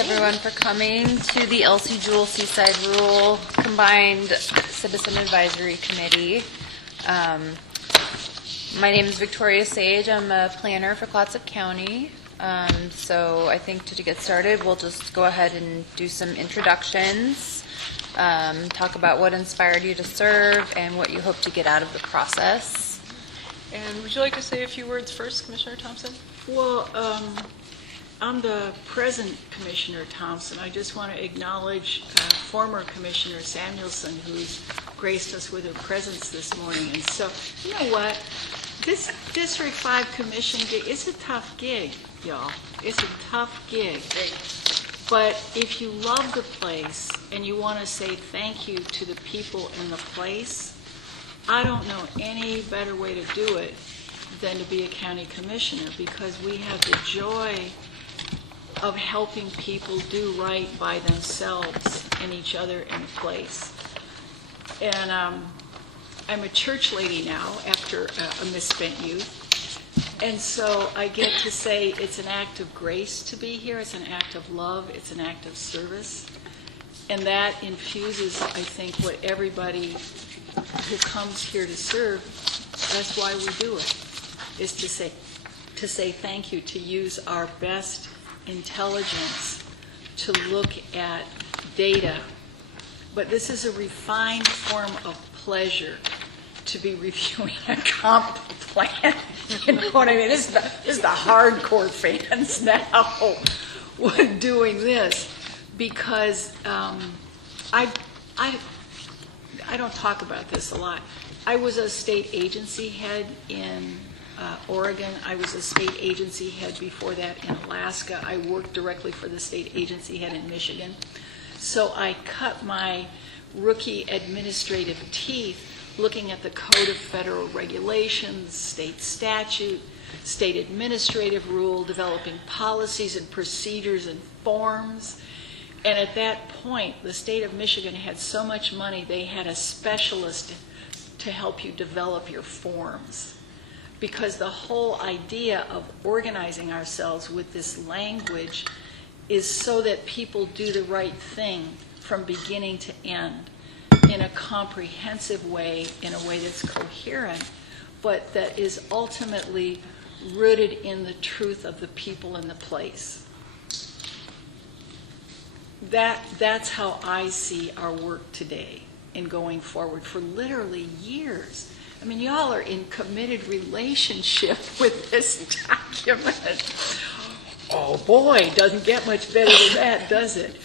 everyone for coming to the Elsie Jewell Seaside Rural Combined Citizen Advisory Committee. My name is Victoria Sage. I'm a planner for Clatsop County. So I think to get started, we'll just go ahead and do some introductions, talk about what inspired you to serve and what you hope to get out of the process. And would you like to say a few words first, Commissioner Thompson? Well, I'm the present Commissioner Thompson. I just want to acknowledge former Commissioner Samuelson, who's graced us with her presence this morning. And so, you know what? This District 5 Commission gig, it's a tough gig, y'all. It's a tough gig. But if you love the place and you want to say thank you to the people in the place, I don't know any better way to do it than to be a county commissioner, because we have the joy of helping people do right by themselves and each other in the place. And I'm a church lady now after a misspent youth. And so I get to say it's an act of grace to be here. It's an act of love. It's an act of service. And that infuses, I think, what everybody who comes here to serve, that's why we do it, is to say thank you, to use our best intelligence to look at data. But this is a refined form of pleasure to be reviewing a comp plan. You know what I mean? This is the hardcore fans now doing this, because I don't talk about this a lot. I was a state agency head in Oregon. I was a state agency head before that in Alaska. I worked directly for the state agency head in Michigan. So I cut my rookie administrative teeth looking at the Code of Federal Regulations, state statute, state administrative rule, developing policies and procedures and forms. And at that point, the state of Michigan had so much money, they had a specialist to help you develop your forms. Because the whole idea of organizing ourselves with this language is so that people do the right thing from beginning to end in a comprehensive way, in a way that's coherent, but that is ultimately rooted in the truth of the people and the place. That's how I see our work today and going forward for literally years. I mean, y'all are in committed relationship with this document. Oh boy, doesn't get much better than that, does it?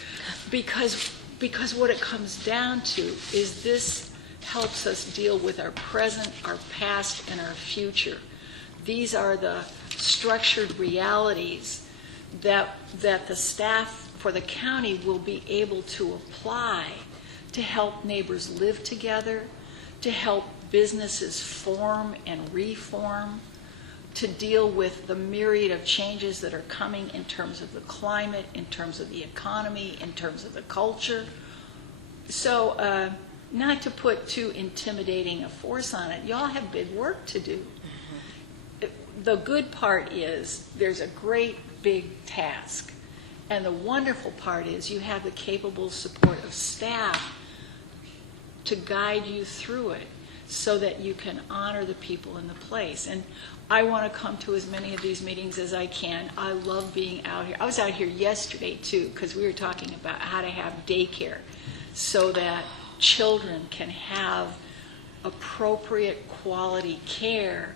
Because what it comes down to is this helps us deal with our present, our past, and our future. These are the structured realities that the staff for the county will be able to apply to help neighbors live together, to help businesses form and reform, to deal with the myriad of changes that are coming in terms of the climate, in terms of the economy, in terms of the culture. So not to put too intimidating a force on it, y'all have big work to do. The good part is there's a great big task. And the wonderful part is you have the capable support of staff to guide you through it so that you can honor the people in the place. And I want to come to as many of these meetings as I can. I love being out here. I was out here yesterday, too, because we were talking about how to have daycare so that children can have appropriate quality care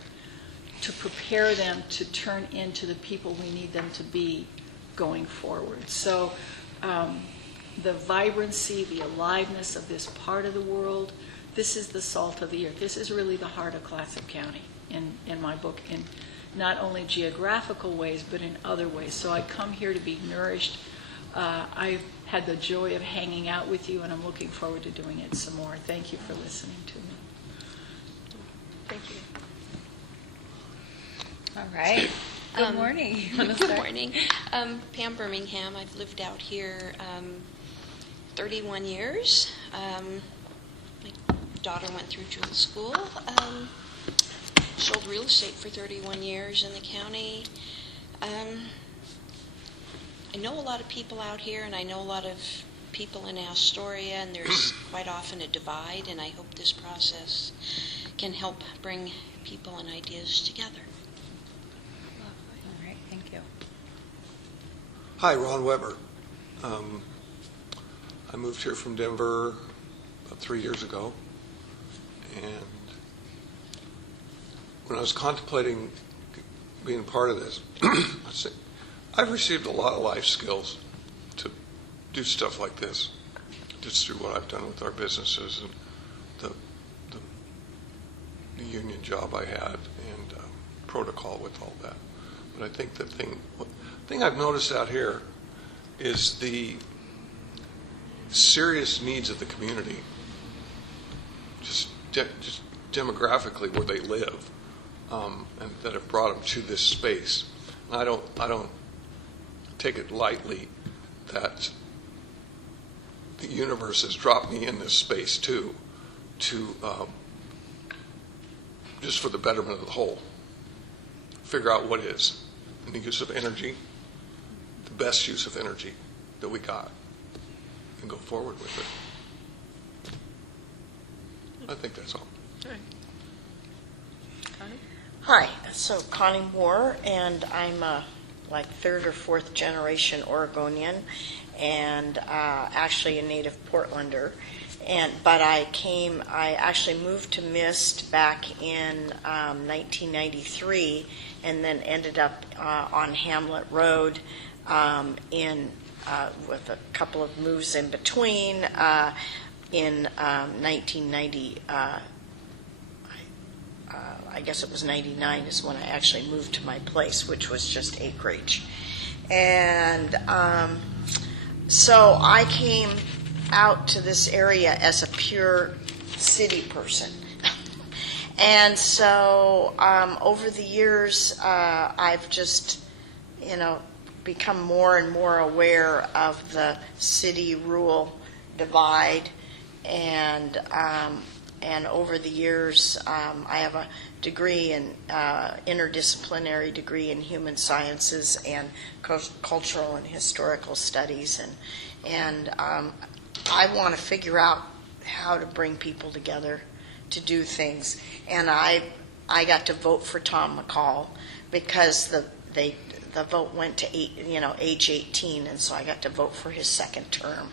to prepare them to turn into the people we need them to be going forward. So the vibrancy, the aliveness of this part of the world, this is the salt of the earth. This is really the heart of Clatsop County in my book, in not only geographical ways, but in other ways. So I come here to be nourished. I've had the joy of hanging out with you, and I'm looking forward to doing it some more. Thank you for listening to me. Thank you. All right. Good morning. Good morning. Pam Birmingham. I've lived out here 31 years. My daughter went through Jewell School. Sold real estate for 31 years in the county. I know a lot of people out here, and I know a lot of people in Astoria, and there's quite often a divide, and I hope this process can help bring people and ideas together. All right, thank you. Hi, Ron Weber. I moved here from Denver about 3 years ago, and when I was contemplating being part of this, I've received a lot of life skills to do stuff like this, just through what I've done with our businesses and the union job I had and protocol with all that. But I think the thing I've noticed out here is the serious needs of the community, just demographically where they live, and that have brought them to this space. And I don't take it lightly that the universe has dropped me in this space too, to just for the betterment of the whole. Figure out what is, and the use of energy, the best use of energy that we got, and go forward with it. I think that's all. All right. Connie? Hi, so Connie Moore, and I'm like third or fourth generation Oregonian, and actually a native Portlander. But I actually moved to Mist back in 1993, and then ended up on Hamlet Road with a couple of moves in between. In 1990, I guess it was 99 is when I actually moved to my place, which was just Ejsrcac. And so I came out to this area as a pure city person. And so over the years, I've just, become more and more aware of the city-rural divide. And over the years, I have a degree in interdisciplinary degree in human sciences and cultural and historical studies, and I want to figure out how to bring people together to do things. And I got to vote for Tom McCall because the vote went to age 18, and so I got to vote for his second term.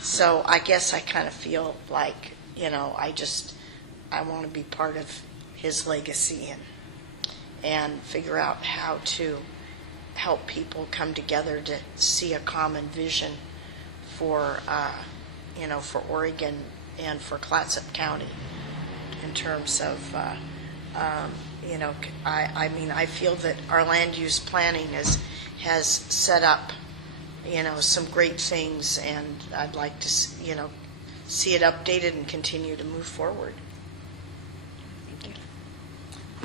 So I guess I kind of feel like I want to be part of his legacy and figure out how to help people come together to see a common vision for for Oregon and for Clatsop County in terms of I feel that our land use planning has set up some great things, and I'd like to see it updated and continue to move forward.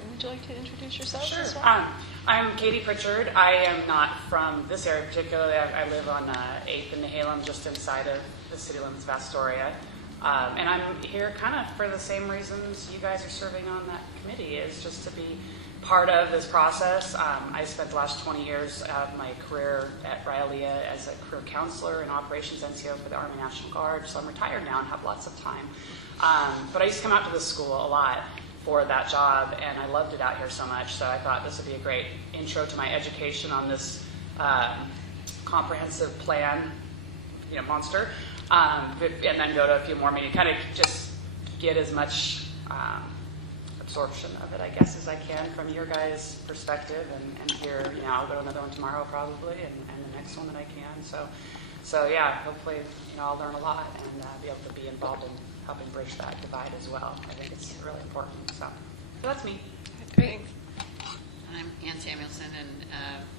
Would you like to introduce yourself Sure. as well? I'm Katie Pritchard. I am not from this area particularly. I live on 8th and Nehalem, just inside of the city limits of Astoria. And I'm here kind of for the same reasons you guys are serving on that committee, is just to be part of this process. I spent the last 20 years of my career at Rylea as a career counselor and operations NCO for the Army National Guard, so I'm retired now and have lots of time. But I used to come out to this school a lot for that job, and I loved it out here so much, so I thought this would be a great intro to my education on this comprehensive plan, monster, and then go to a few more meetings, kind of just get as much absorption of it, I guess, as I can from your guys' perspective, and here, I'll go to another one tomorrow probably, and the next one that I can, so yeah, hopefully, I'll learn a lot and be able to be involved in helping bridge that divide as well. I think it's really important. So that's me. Great. I'm Ann Samuelson, and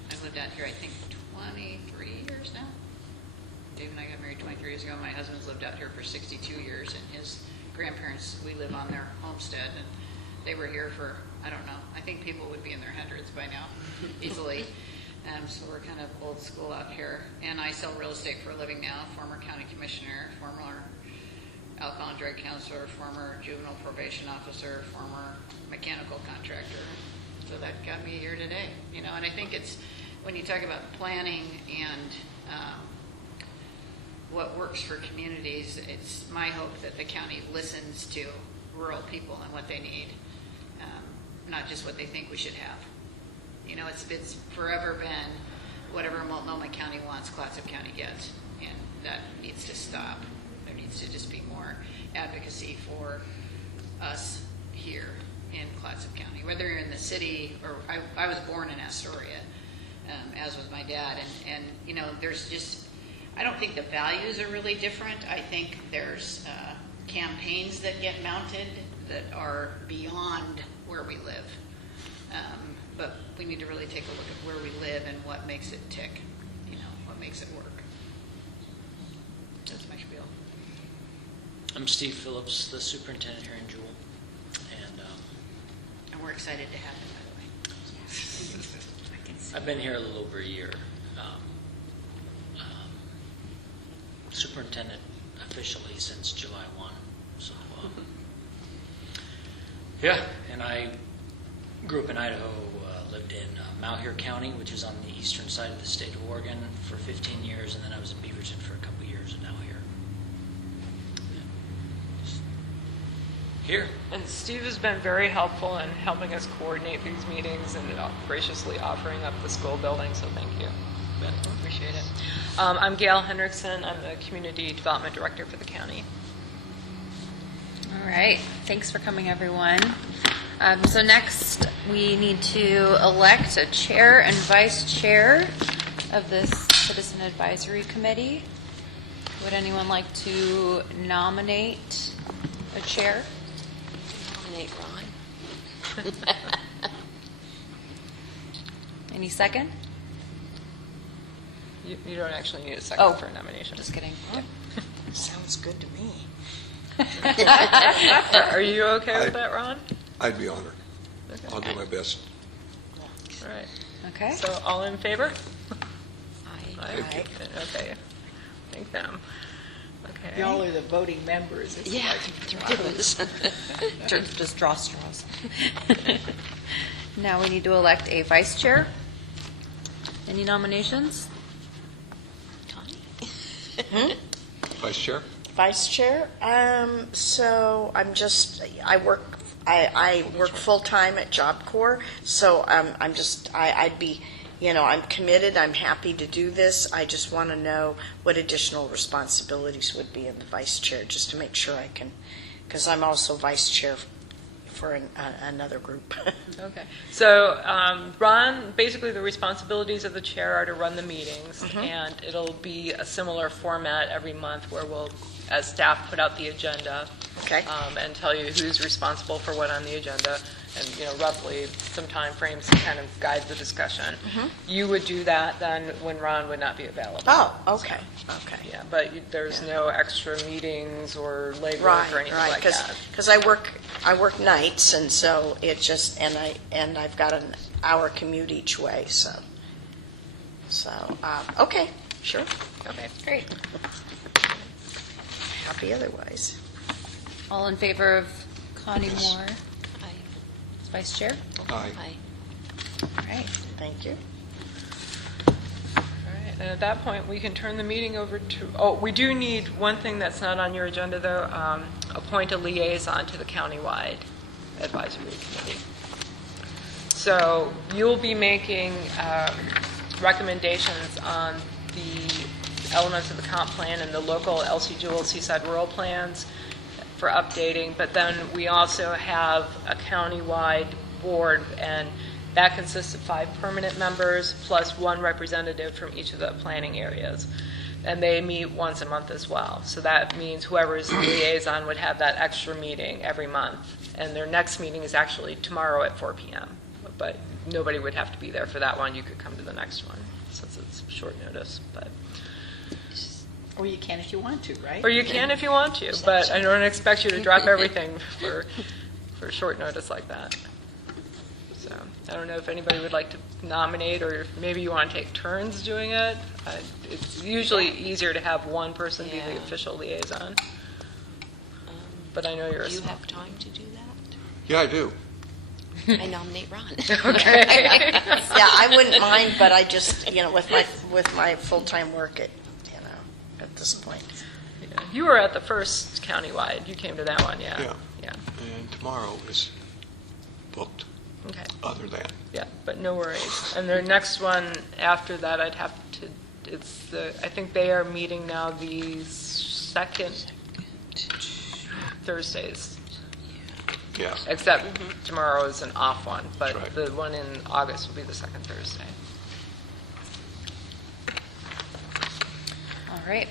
I've lived out here, I think, 23 years now. Dave and I got married 23 years ago. My husband's lived out here for 62 years, and his grandparents, we live on their homestead, and they were here for, I don't know, I think people would be in their hundreds by now, easily. So we're kind of old school out here. And I sell real estate for a living now, former county commissioner, former alcohol and drug counselor, former juvenile probation officer, former mechanical contractor. So that got me here today, and I think it's when you talk about planning and what works for communities, it's my hope that the county listens to rural people and what they need, not just what they think we should have. You know, it's forever been whatever Multnomah County wants, Clatsop County gets, and that needs to stop. There needs to just be more advocacy for us here in Clatsop County, whether you're in the city or I was born in Astoria, as was my dad, and you know, there's just, I don't think the values are really different. I think there's campaigns that get mounted that are beyond where we live. But we need to really take a look at where we live and what makes it tick, you know, what makes it work. That's my spiel. I'm Steve Phillips, the superintendent here in Jewel. And we're excited to have him, by the way. I've been here a little over a year. Superintendent officially since July 1. So, yeah, and I grew up in Idaho, lived in Malheur County, which is on the eastern side of the state of Oregon, for 15 years, and then I was in Beaverton for a couple years, and now here. Here. And Steve has been very helpful in helping us coordinate these meetings and graciously offering up the school building, so thank you. Appreciate it. I'm Gail Hendrickson. I'm the Community Development Director for the county. All right. Thanks for coming, everyone. So next, we need to elect a chair and vice chair of this Citizen Advisory Committee. Would anyone like to nominate a chair? Nominate Ron. Any second? You don't actually need a second Oh, for a nomination. Just kidding. Sounds good to me. Are you okay with that, Ron? I'd be honored. Okay. I'll do my best. All right. Okay. So all in favor? Aye. Aye. Okay. Thank them. Okay. Y'all are the voting members. It's Yeah, hard to it was. Just draw straws. Now we need to elect a vice chair. Any nominations? Connie? Vice Chair? Vice chair. So I work full time at Job Corps. So I'd be, I'm committed. I'm happy to do this. I just want to know what additional responsibilities would be in the vice chair, just to make sure I can, because I'm also vice chair for another group. Okay. So, Ron, basically the responsibilities of the chair are to run the meetings, and it'll be a similar format every month where we'll, as staff, put out the agenda Okay. and tell you who's responsible for what on the agenda, and roughly some time frames to kind of guide the discussion. You would do that then when Ron would not be available. Oh, okay. Okay. Yeah, but there's no extra meetings or legwork Right, or anything right. like that. Because I work nights, and so it just and I've got an hour commute each way. So okay, sure, Okay. Great. happy otherwise. All in favor of Connie Moore Aye. as vice chair? Aye. Aye. All right. Thank you. All right, and at that point, we can turn the meeting over to, we do need one thing that's not on your agenda, though, appoint a liaison to the countywide advisory committee. So you'll be making recommendations on the elements of the comp plan and the local LC Jewel Seaside Rural plans for updating, but then we also have a countywide board, and that consists of 5 permanent members plus 1 representative from each of the planning areas. And they meet once a month as well. So that means whoever is the liaison would have that extra meeting every month. And their next meeting is actually tomorrow at 4 p.m. But nobody would have to be there for that one. You could come to the next one since it's short notice. But Or you can if you want to, right? or you can if you want to, but I don't expect you to drop everything for short notice like that. So I don't know if anybody would like to nominate, or if maybe you want to take turns doing it. It's usually easier to have one person be the Yeah. official liaison. But I know you're a Do you small. have time to do that? Yeah, I do. I nominate Ron. Yeah, I wouldn't mind, but I just, with my full-time work at this point. Yeah. You were at the first countywide. You came to that one, yeah. Yeah. And tomorrow is booked, Okay. other than. Yeah, but no worries. And their next one after that, I'd have to, I think they are meeting now the second Thursdays. Yeah. Except tomorrow is an off one, but That's the one in August will be the second Thursday. All right.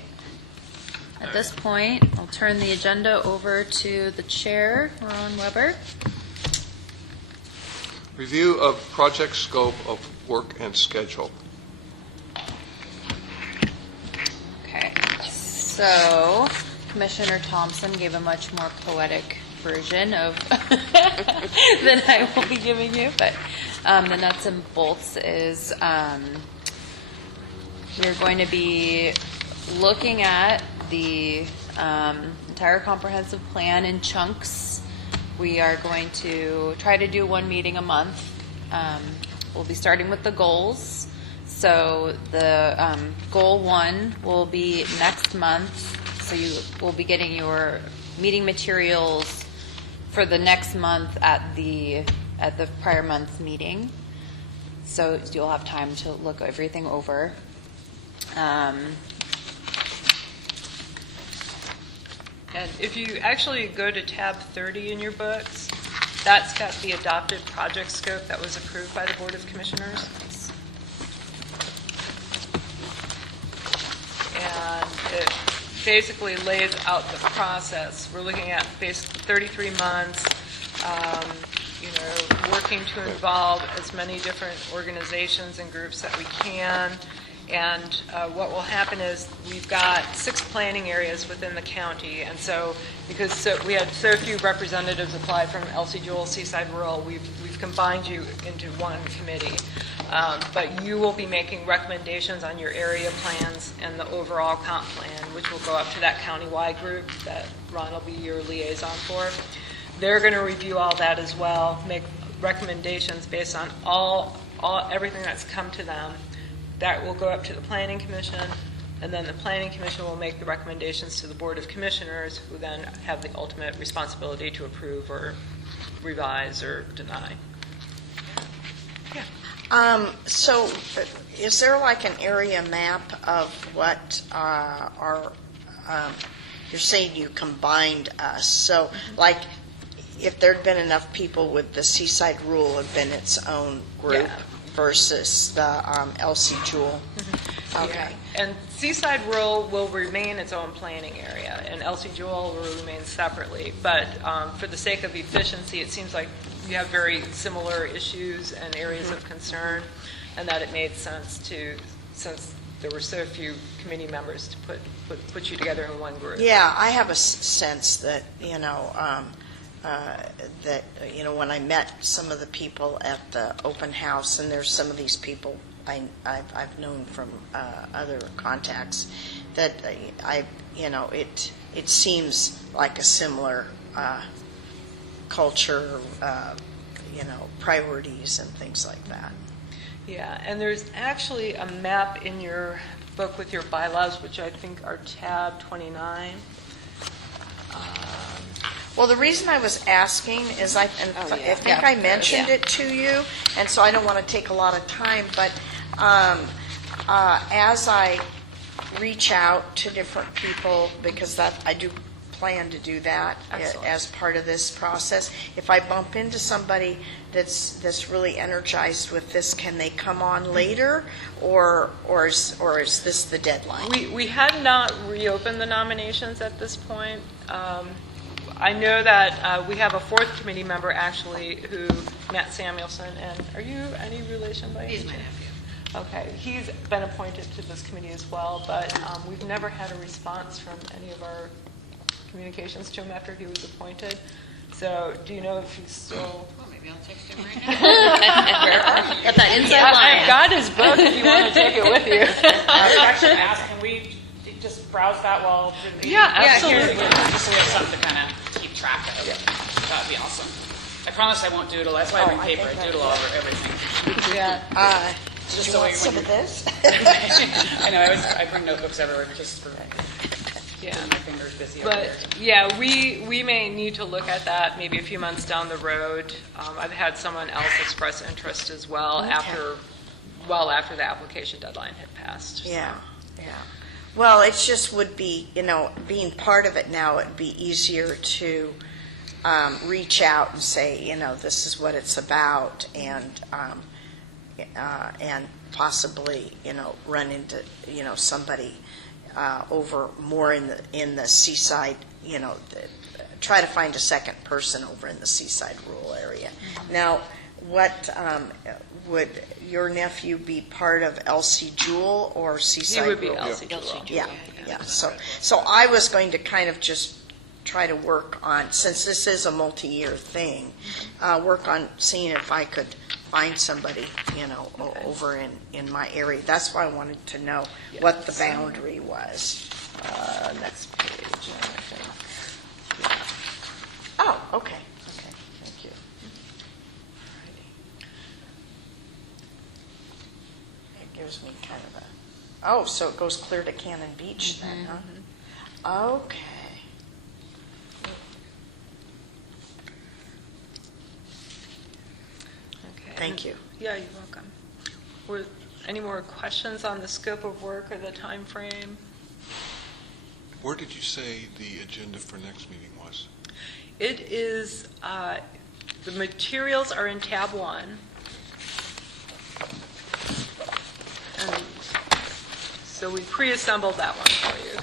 At this point, I'll turn the agenda over to the chair, Ron Weber. Review of project scope of work and schedule. Okay. So Commissioner Thompson gave a much more poetic version of than I will be giving you, but the nuts and bolts is we're going to be looking at the entire comprehensive plan in chunks. We are going to try to do one meeting a month. We'll be starting with the goals. So the goal 1 will be next month. So you will be getting your meeting materials for the next month at the prior month meeting. So you'll have time to look everything over. And if you actually go to tab 30 in your books, that's got the adopted project scope that was approved by the Board of Commissioners. And it basically lays out the process. We're looking at basically 33 months, working to involve as many different organizations and groups that we can. And what will happen is we've got 6 planning areas within the county, and so because we had so few representatives apply from LC Jewell, Seaside Rural, we've combined you into one committee. But you will be making recommendations on your area plans and the overall comp plan, which will go up to that countywide group that Ron will be your liaison for. They're going to review all that as well, make recommendations based on everything that's come to them. That will go up to the Planning Commission, and then the Planning Commission will make the recommendations to the Board of Commissioners, who then have the ultimate responsibility to approve or revise or deny. Yeah. So is there like an area map of what you're saying you combined us? So like if there'd been enough people, would the Seaside Rural have been its own group? Yeah. Versus the LC Jewell. Okay. Yeah. And Seaside Rural will remain its own planning area, and LC Jewell will remain separately. But for the sake of efficiency, it seems like you have very similar issues and areas of concern, and that it made sense to, since there were so few committee members, to put you together in one group. Yeah, I have a sense that when I met some of the people at the open house, and there's some of these people I've known from other contacts, that it seems like a similar culture, priorities and things like that. Yeah, and there's actually a map in your book with your bylaws, which I think are tab 29. Well, the reason I was asking is I think I mentioned it to you, and so I don't want to take a lot of time, but as I reach out to different people, because I do plan to do that as part of this process, if I bump into somebody that's really energized with this, can they come on later, or is this the deadline? We had not reopened the nominations at this point. I know that we have a 4th committee member, actually, who, Matt Samuelson, and are you any relation by any chance? He's my nephew. Okay, he's been appointed to this committee as well, but we've never had a response from any of our communications to him after he was appointed. So do you know if he's still... Well, maybe I'll text him right now. Where are you? Got that inside line. I've got his book if you want to take it with you. I was actually asked, can we just browse that while the meeting? Yeah, absolutely. Just so we have something to kind of keep track of. Yeah. That would be awesome. I promise I won't doodle. That's why I bring I paper. think I doodle over everything. Yeah. Do you so want you some of wouldn't- this? I know. I bring notebooks everywhere just for Yeah. keeping my fingers busy. over But, there. yeah, we may need to look at that maybe a few months down the road. I've had someone else express interest as well Okay. after the application deadline had passed. Yeah, yeah. Well, it just would be, being part of it now, it'd be easier to reach out and say, this is what it's about, and possibly, run into, somebody over more in the seaside, try to find a second person over in the seaside rural area. Now, what would your nephew be part of Elsie Jewell or He Seaside would be Rural? Elsie Jewell. Yeah. So I was going to kind of just try to work on, since this is a multi-year thing, work on seeing if I could find somebody, over in my area. That's why I wanted to know what the boundary was. Next page, I think. Yeah. Oh, okay. Okay, thank you. It gives me kind of a, so it goes clear to Cannon Beach then, huh? Okay. Okay. Thank you. Yeah, you're welcome. Were any more questions on the scope of work or the time frame? Where did you say the agenda for next meeting was? It is, the materials are in tab 1. And so we pre-assembled that one for you.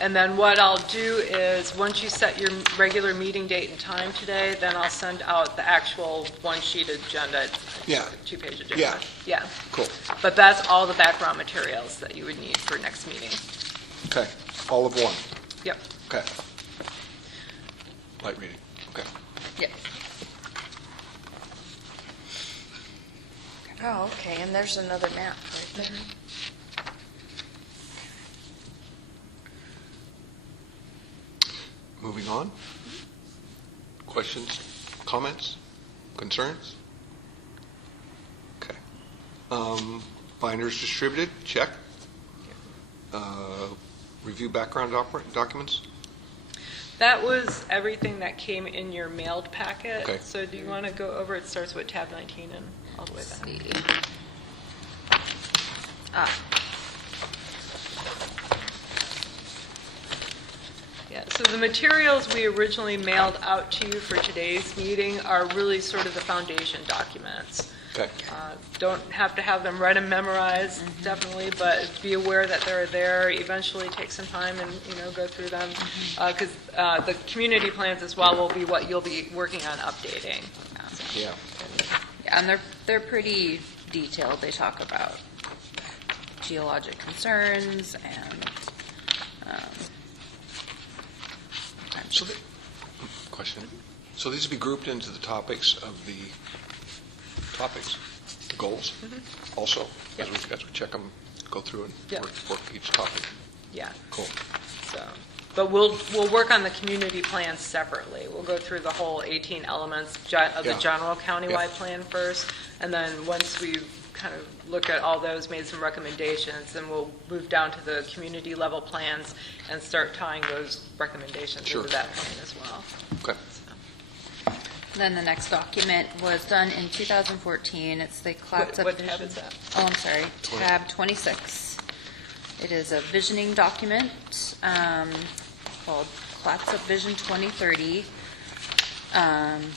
And then what I'll do is, once you set your regular meeting date and time today, then I'll send out the actual one-sheet agenda. Yeah. Two-page agenda. Yeah. Yeah. Cool. But that's all the background materials that you would need for next meeting. Okay, all of one. Yep. Okay. Light reading. Okay. Yep. Oh, okay, and there's another map right there. Moving on. Questions, comments, concerns? Okay. Binders distributed, check. Review background documents? That was everything that came in your mailed packet. Okay. So do you want to go over, it starts with tab 19 and all the way back. Yeah, so the materials we originally mailed out to you for today's meeting are really sort of the foundation documents. Okay. Don't have to have them read and memorized, definitely, but be aware that they're there. Eventually take some time and, go through them. Because the community plans as well will be what you'll be working on updating. Yeah. Yeah, and they're pretty detailed. They talk about geologic concerns and Question. So these would be grouped into the topics of the goals also, as we check them, go through and Yep. work each topic. Yeah. Cool. So, but we'll work on the community plans separately. We'll go through the whole 18 elements of the Yeah. general countywide Yeah. plan first, and then once we've kind of looked at all those, made some recommendations, then we'll move down to the community level plans and start tying those recommendations Sure. into that plan as well. Okay. Then the next document was done in 2014. It's the What subdivision. tab is that? Oh, I'm sorry, tab 26. It is a visioning document called Plat Subvision 2030. And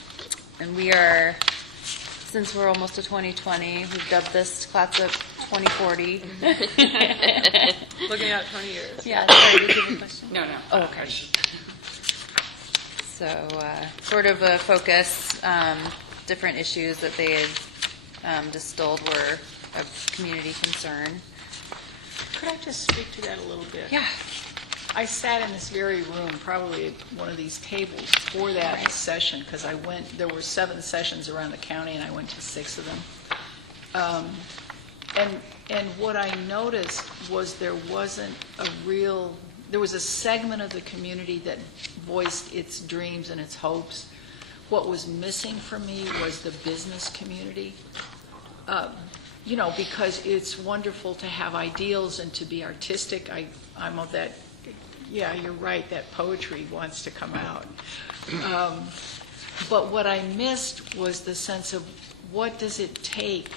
we are, since we're almost to 2020, we've dubbed this Plat Sub 2040. Looking at 20 years. Yeah, sorry, did you have a question? No. Oh, okay. So, sort of a focus, different issues that they had distilled were of community concern. Could I just speak to that a little bit? Yeah. I sat in this very room, probably at one of these tables, for that session, because there were 7 sessions around the county, and I went to 6 of them. And what I noticed was there was a segment of the community that voiced its dreams and its hopes, what was missing for me was the business community. You know, because it's wonderful to have ideals and to be artistic. I'm of that, yeah, you're right, that poetry wants to come out. But what I missed was the sense of what does it take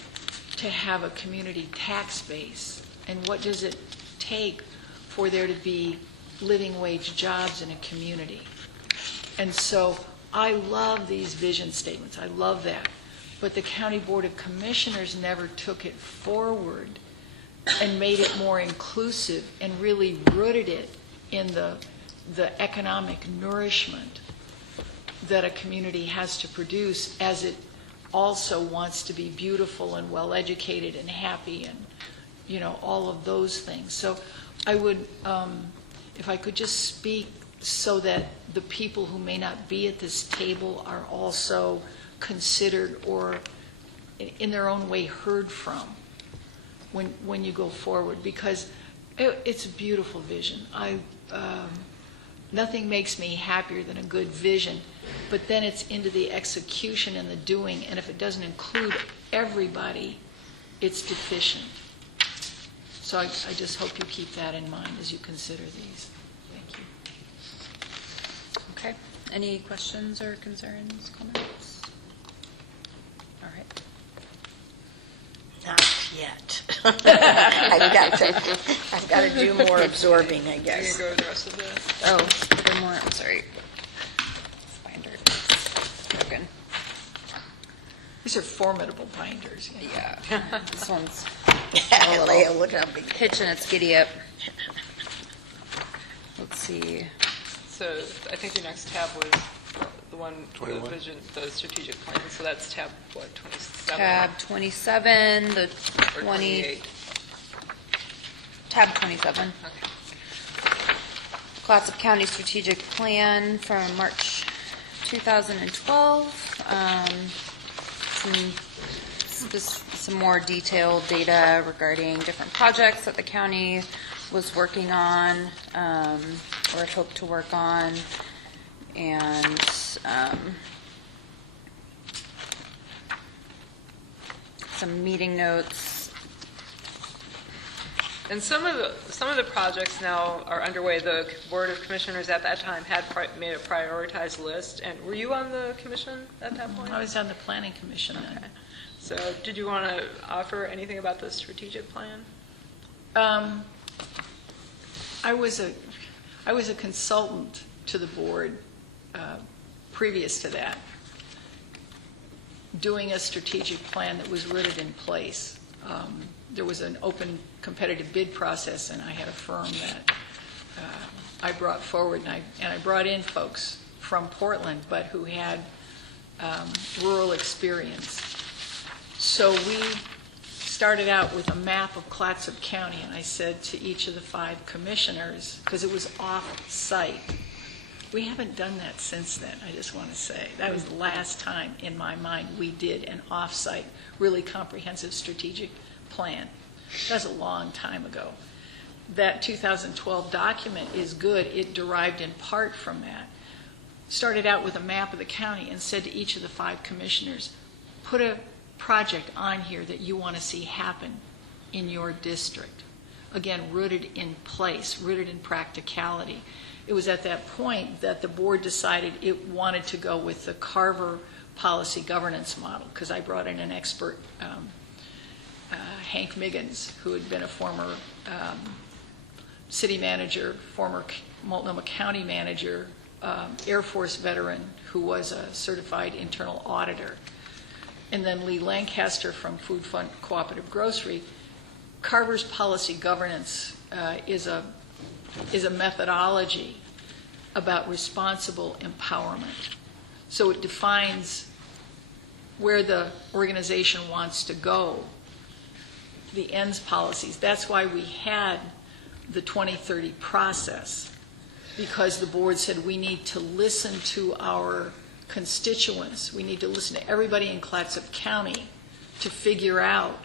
to have a community tax base? And what does it take for there to be living wage jobs in a community? And so I love these vision statements. I love that. But the County Board of Commissioners never took it forward and made it more inclusive and really rooted it in the economic nourishment that a community has to produce, as it also wants to be beautiful and well-educated and happy and, you know, all of those things. So I would, if I could just speak so that the people who may not be at this table are also considered or in their own way heard from when you go forward, because it's a beautiful vision. Nothing makes me happier than a good vision, but then it's into the execution and the doing, and if it doesn't include everybody, it's deficient. So I just hope you keep that in mind as you consider these. Thank you. Okay. Any questions or concerns, comments? All right. Not yet. I've got to do more absorbing, I guess. Go to the rest of the. Oh, one more. I'm sorry. Binder. Broken. These are formidable binders. You know. Yeah. This one's Leah, look how big. pitching its giddy up. Let's see. So I think the next tab was the one, 21? the vision, the strategic plan. So that's tab, what, 27? Tab 27, the Or 20. Tab 27. Okay. Clatsop County Strategic Plan from March 2012. Some more detailed data regarding different projects that the county was working on, or had hoped to work on, and some meeting notes. And some of the projects now are underway. The Board of Commissioners at that time had made a prioritized list. And were you on the commission at that point? I was on the Planning Commission then. Okay. So did you want to offer anything about the strategic plan? I was a consultant to the board previous to that, doing a strategic plan that was rooted in place. There was an open competitive bid process, and I had a firm that I brought forward, and I brought in folks from Portland, but who had rural experience. So we started out with a map of Clatsop County, and I said to each of the 5 commissioners, because it was off-site, we haven't done that since then, I just want to say. That was the last time, in my mind, we did an off-site, really comprehensive strategic plan. That was a long time ago. That 2012 document is good. It derived in part from that. Started out with a map of the county and said to each of the 5 commissioners, put a project on here that you want to see happen in your district. Again, rooted in place, rooted in practicality. It was at that point that the board decided it wanted to go with the Carver policy governance model, because I brought in an expert, Hank Miggins, who had been a former city manager, former Multnomah County manager, Air Force veteran who was a certified internal auditor. And then Lee Lancaster from Food Fund Cooperative Grocery. Carver's policy governance is a methodology about responsible empowerment. So it defines where the organization wants to go, the ends policies. That's why we had the 2030 process, because the board said we need to listen to our constituents. We need to listen to everybody in Clatsop County to figure out,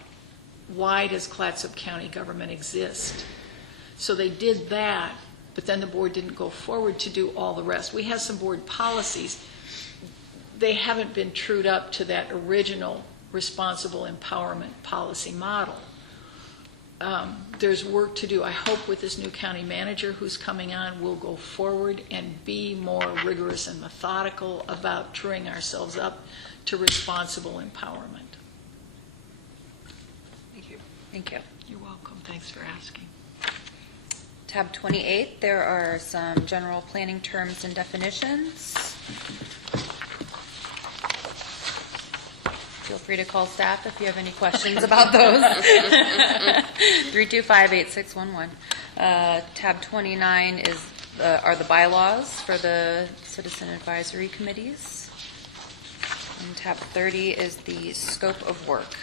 why does Clatsop County government exist? So they did that, but then the board didn't go forward to do all the rest. We have some board policies. they haven't been trued up to that original responsible empowerment policy model. There's work to do. I hope with this new county manager who's coming on, we'll go forward and be more rigorous and methodical about truing ourselves up to responsible empowerment. Thank you. Thank you. You're welcome. Thanks for asking. Tab 28, there are some general planning terms and definitions. Feel free to call staff if you have any questions about those. 325-8611. Tab 29 are the bylaws for the citizen advisory committees. And tab 30 is the scope of work.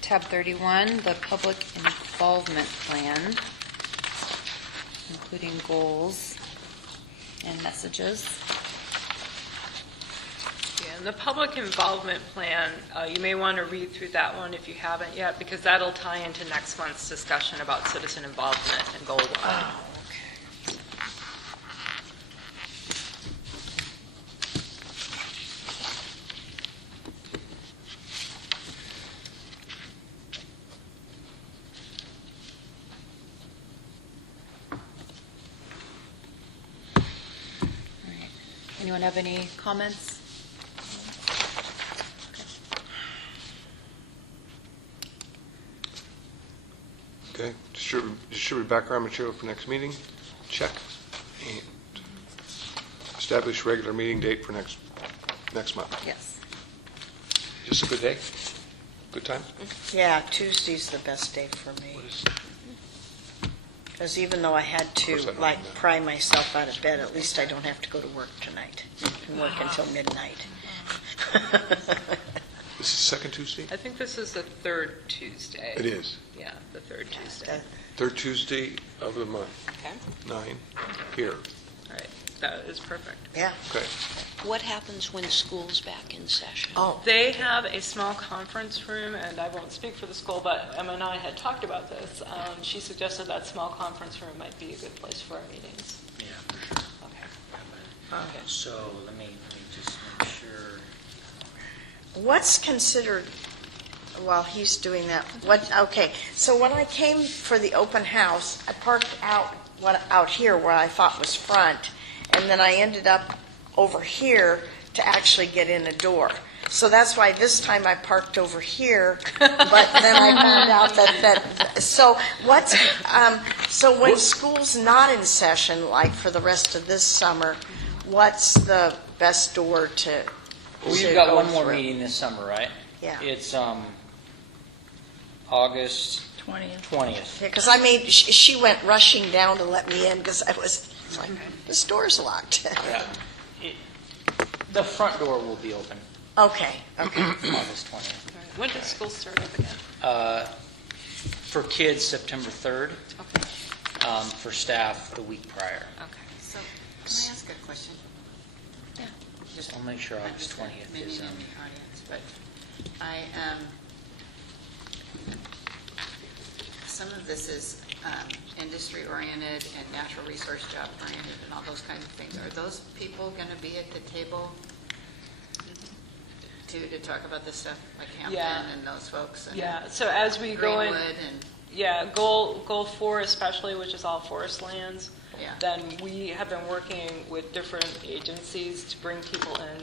Tab 31, the public involvement plan, including goals and messages. Yeah, and the public involvement plan, you may want to read through that one if you haven't yet, because that'll tie into next month's discussion about citizen involvement and goal one. Anyone have any comments? Okay, distribute background material for next meeting, check. And establish regular meeting date for next month. Yes. Just a good day? Good time? Yeah, Tuesday's the best day for me. Because even though I had to, Of course I don't like, know. pry myself out of bed, at least I don't have to go to work tonight. I can work until midnight. This is second Tuesday? I think this is the third Tuesday. It is. Yeah, the third Tuesday. Third Tuesday of the month, Okay. 9, here. All right, that is perfect. Yeah. Okay. What happens when school's back in session? Oh, They have a small conference room, and I won't speak for the school, but Emma and I had talked about this. She suggested that small conference room might be a good place for our meetings. Yeah, for sure. Okay. So let me just make sure. what's considered, while he's doing that, okay, so when I came for the open house, I parked out here where I thought was front, and then I ended up over here to actually get in a door. So that's why this time I parked over here, but then I found out that so so when school's not in session, like for the rest of this summer, what's the best door to Well, to you've got go one more through? meeting this summer, right? Yeah. It's August 20th. 20th. Yeah, because I made, she went rushing down to let me in because I was like, this door's locked. Yeah. The front door will be open Okay. August 20th. When does school start up again? For kids, September 3rd. Okay. For staff, the week prior. Okay. So, can I ask a question? Yeah. Just I'll make sure August 20th maybe is, in the audience, but some of this is industry-oriented and natural resource job-oriented and all those kinds of things. Are those people going to be at the table to talk about this stuff, like Hampton Yeah. and those folks? And Yeah, so as we go in, Greenwood and, yeah, goal 4 especially, which is all forest lands, yeah. then we have been working with different agencies to bring people in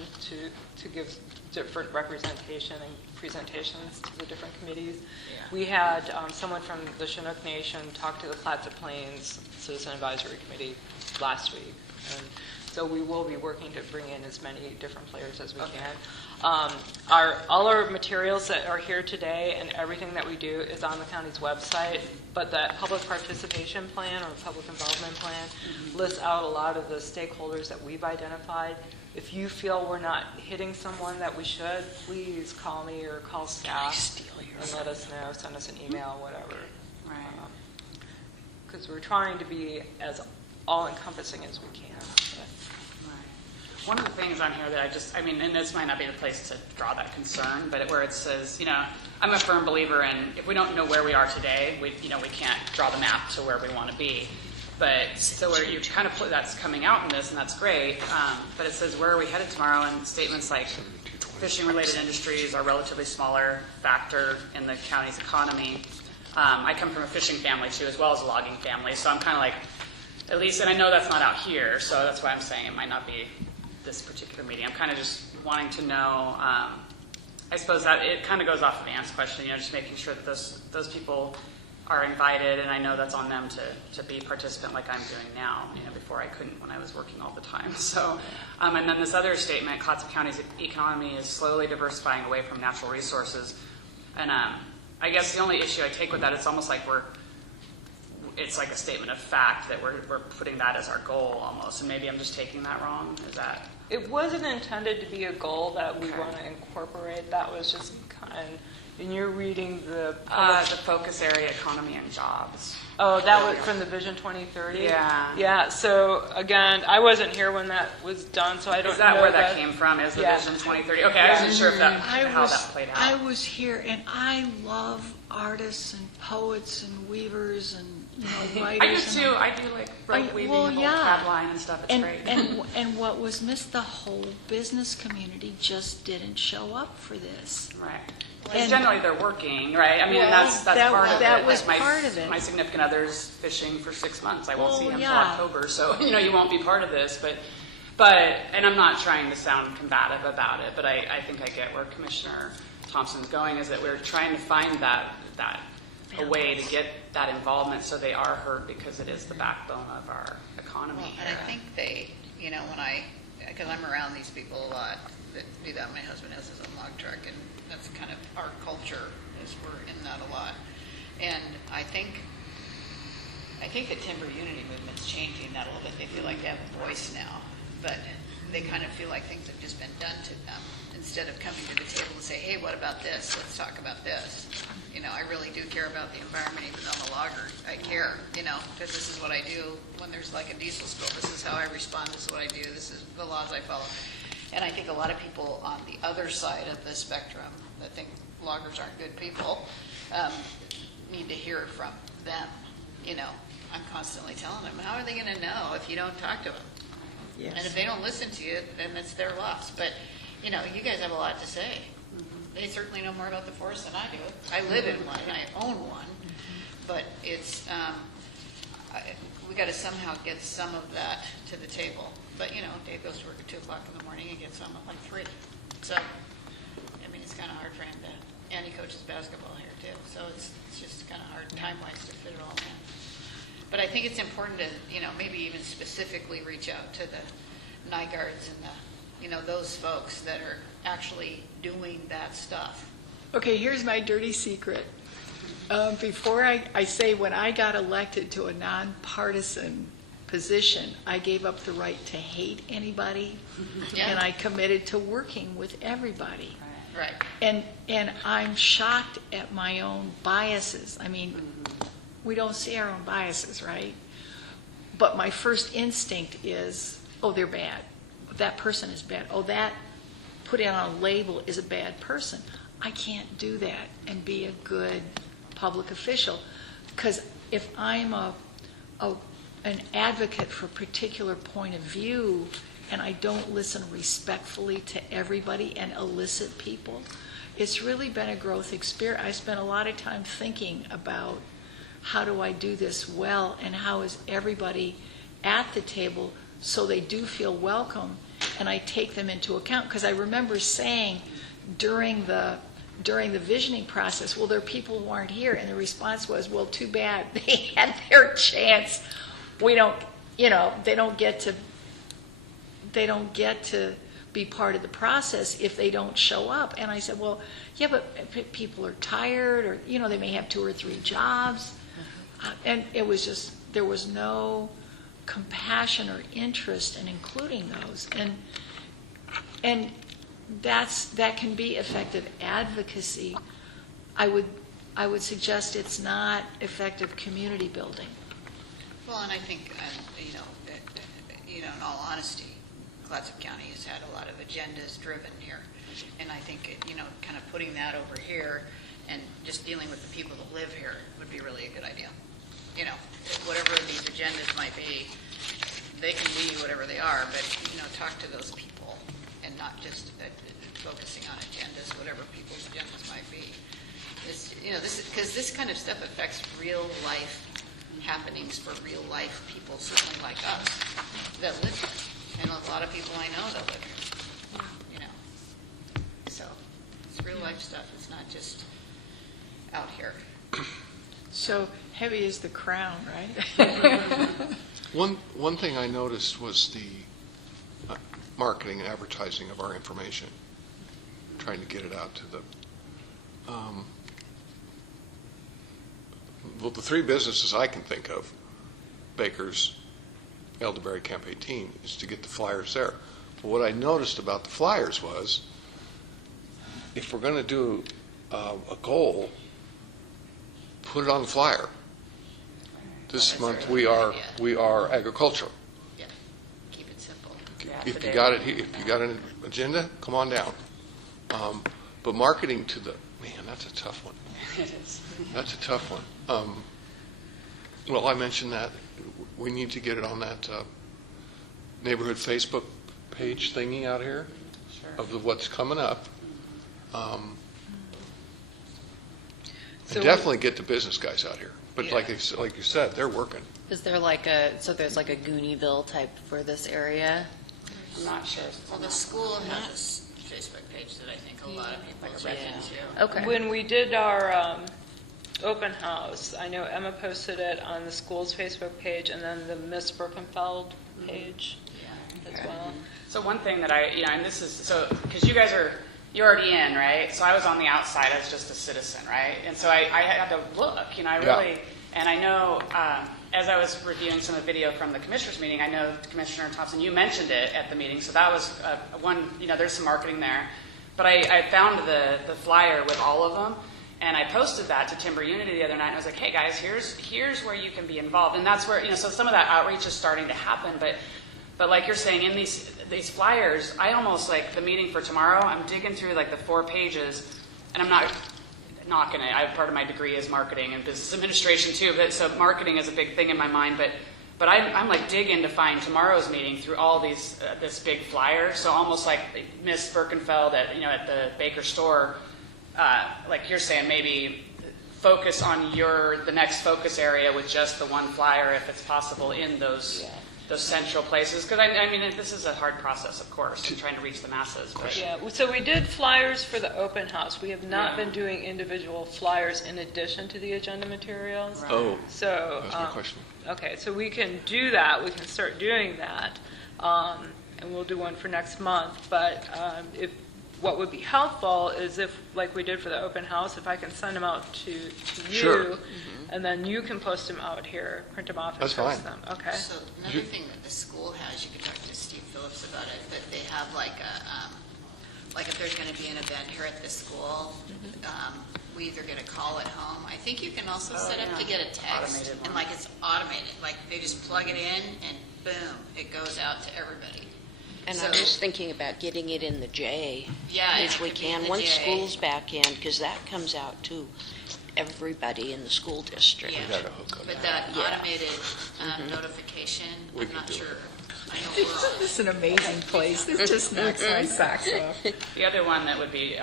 to give different representation and presentations to the different committees. Yeah. We had someone from the Chinook Nation talk to the Clatsop Plains Citizen Advisory Committee last week. And so we will be working to bring in as many different players as we can. All our materials that are here today and everything that we do is on the county's website, but that public participation plan or public involvement plan lists out a lot of the stakeholders that we've identified. If you feel we're not hitting someone that we should, please call me or call staff and let us know, send us an email, whatever. Right. Because we're trying to be as all-encompassing as we can. one of the things on here that and this might not be the place to draw that concern, but where it says, I'm a firm believer in if we don't know where we are today, we can't draw the map to where we want to be. But so where you kind of put that's coming out in this, and that's great. But it says, where are we headed tomorrow? And statements like fishing-related industries are a relatively smaller factor in the county's economy. I come from a fishing family too, as well as a logging family. So I'm kind of like, at least, and I know that's not out here, so that's why I'm saying it might not be this particular meeting. I'm kind of just wanting to know, I suppose that it kind of goes off of Ann's question, just making sure that those people are invited, and I know that's on them to be participant like I'm doing now. Before I couldn't when I was working all the time. So, and then this other statement, Clatsop County's economy is slowly diversifying away from natural resources. And I guess the only issue I take with that, it's almost like it's like a statement of fact that we're putting that as our goal almost, and maybe I'm just taking that wrong. Is that? It wasn't intended to be a goal that we want to incorporate. That was just and you're reading the focus area, economy and jobs. Oh, that was from the Vision 2030? Yeah. Yeah, so again, I wasn't here when that was done, so I don't know. Is that where that came from, is the Vision 2030? Okay, I wasn't sure how that played out. I was here, and I love artists and poets and weavers and writers. I do too. I do like weaving the whole tagline and stuff. It's great. And what was missed, the whole business community just didn't show up for this. Right. And generally they're working, right? I mean, that's part of it. That was part of it. My significant other's fishing for 6 months. I won't see him until October, so you won't be part of this. But and I'm not trying to sound combative about it, but I think I get where Commissioner Thompson's going, is that we're trying to find a way to get that involvement so they are heard, because it is the backbone of our economy. Well, and I think they, because I'm around these people a lot that do that. My husband has his own log truck, and that's kind of our culture, is we're in that a lot. And I think the timber unity movement's changing that a little bit. They feel like they have a voice now, but they kind of feel like things have just been done to them, instead of coming to the table and say, hey, what about this? Let's talk about this. I really do care about the environment, even though I'm a logger. I care, because this is what I do when there's like a diesel spill. This is how I respond. This is what I do. This is the laws I follow. And I think a lot of people on the other side of the spectrum that think loggers aren't good people need to hear from them. I'm constantly telling them, how are they going to know if you don't talk to them? Yes. And if they don't listen to you, then it's their loss. But, you guys have a lot to say. They certainly know more about the forest than I do. I live in one. I own one. But it's, we got to somehow get some of that to the table. But, Dave goes to work at 2 o'clock in the morning and gets home at like 3. So, it's kind of hard for him to, and he coaches basketball here too. So it's just kind of hard time-wise to fit it all in. But I think it's important to, maybe even specifically reach out to the NIGARDs and those folks that are actually doing that stuff. Okay, here's my dirty secret. Before I say, when I got elected to a nonpartisan position, I gave up the right to hate anybody, and I committed to working with everybody. Right. And I'm shocked at my own biases. We don't see our own biases, right? But my first instinct is, oh, they're bad. That person is bad. Oh, that put it on a label is a bad person. I can't do that and be a good public official, because if I'm an advocate for a particular point of view and I don't listen respectfully to everybody and elicit people, it's really been a growth experience. I spent a lot of time thinking about how do I do this well, and how is everybody at the table so they do feel welcome, and I take them into account. Because I remember saying during the visioning process, well, there are people who aren't here, and the response was, well, too bad, they had their chance. We don't, they don't get to be part of the process if they don't show up. And I said, well, yeah, but people are tired, or they may have 2 or 3 jobs, and it was just, there was no compassion or interest in including those, and that can be effective advocacy. I would suggest it's not effective community building. Well, and I think in all honesty, Clatsop County has had a lot of agendas driven here. And I think, kind of putting that over here and just dealing with the people that live here would be really a good idea. Whatever these agendas might be, they can be whatever they are, but, talk to those people and not just focusing on agendas, whatever people's agendas might be. Because this kind of stuff affects real life happenings for real life people, certainly like us, that live here. And a lot of people I know that live here, So it's real life stuff. It's not just out here. So heavy is the crown, right? One thing I noticed was the marketing and advertising of our information, trying to get it out to the the three businesses I can think of, Baker's, Elderberry, Camp 18, is to get the flyers there. But what I noticed about the flyers was, if we're going to do a goal, put it on the flyer. This month we are agricultural. Yeah, keep it simple. If you got it, if you got an agenda, come on down. But marketing to the that's a tough one. It is. That's a tough one. Well, I mentioned that we need to get it on that neighborhood Facebook page thingy out here of what's coming up. So And definitely get the business guys out here. But like you said, they're working. Is there there's like a Goonieville type for this area? I'm not sure. Well, the school has a Facebook page that I think a lot of people are referring to. Okay. When we did our open house, I know Emma posted it on the school's Facebook page and then the Miss Birkenfeld page as well. So one thing that and this is, because you guys you're already in, right? So I was on the outside as just a citizen, right? And so I had to look, I really, and I know, as I was reviewing some of the video from the commissioners meeting, I know Commissioner Thompson, you mentioned it at the meeting, so that was one, there's some marketing there. But I found the flyer with all of them, and I posted that to Timber Unity the other night, and I was like, hey guys, here's where you can be involved. And that's where, so some of that outreach is starting to happen, but like you're saying, in these flyers, I almost, like the meeting for tomorrow, I'm digging through like the 4 pages, and I'm not going to, part of my degree is marketing and business administration too, but so marketing is a big thing in my mind, but I'm like digging to find tomorrow's meeting through all these, this big flyer, so almost like Miss Birkenfeld at the Baker store, like you're saying, maybe focus on the next focus area with just the one flyer if it's possible in those central places, because I mean this is a hard process, of course, trying to reach the masses. But. Yeah, so we did flyers for the open house. We have not been doing individual flyers in addition to the agenda materials. Right. Oh, So that's my question. Okay, so we can do that. We can start doing that, and we'll do one for next month. But what would be helpful is if, like we did for the open house, if I can send them out to you, Sure. and then you can post them out here, print them off, and That's post fine. them. Okay. So another thing that the school has, you could talk to Steve Phillips about it, but they have like like if there's going to be an event here at the school, we either get a call at home. I think you can also set up to get a text, Automated one. and like it's automated. Like they just plug it in, and boom, it goes out to everybody. And So- I was thinking about getting it in the J. Yeah, it If we could be in can, the once J. school's back in, because that comes out to everybody in the school district. Yeah, gotta hook up. but that Yeah. automated notification, We I'm can not do it. sure. I know we're on. This is an amazing place. This just knocks my socks off. The other one that would be,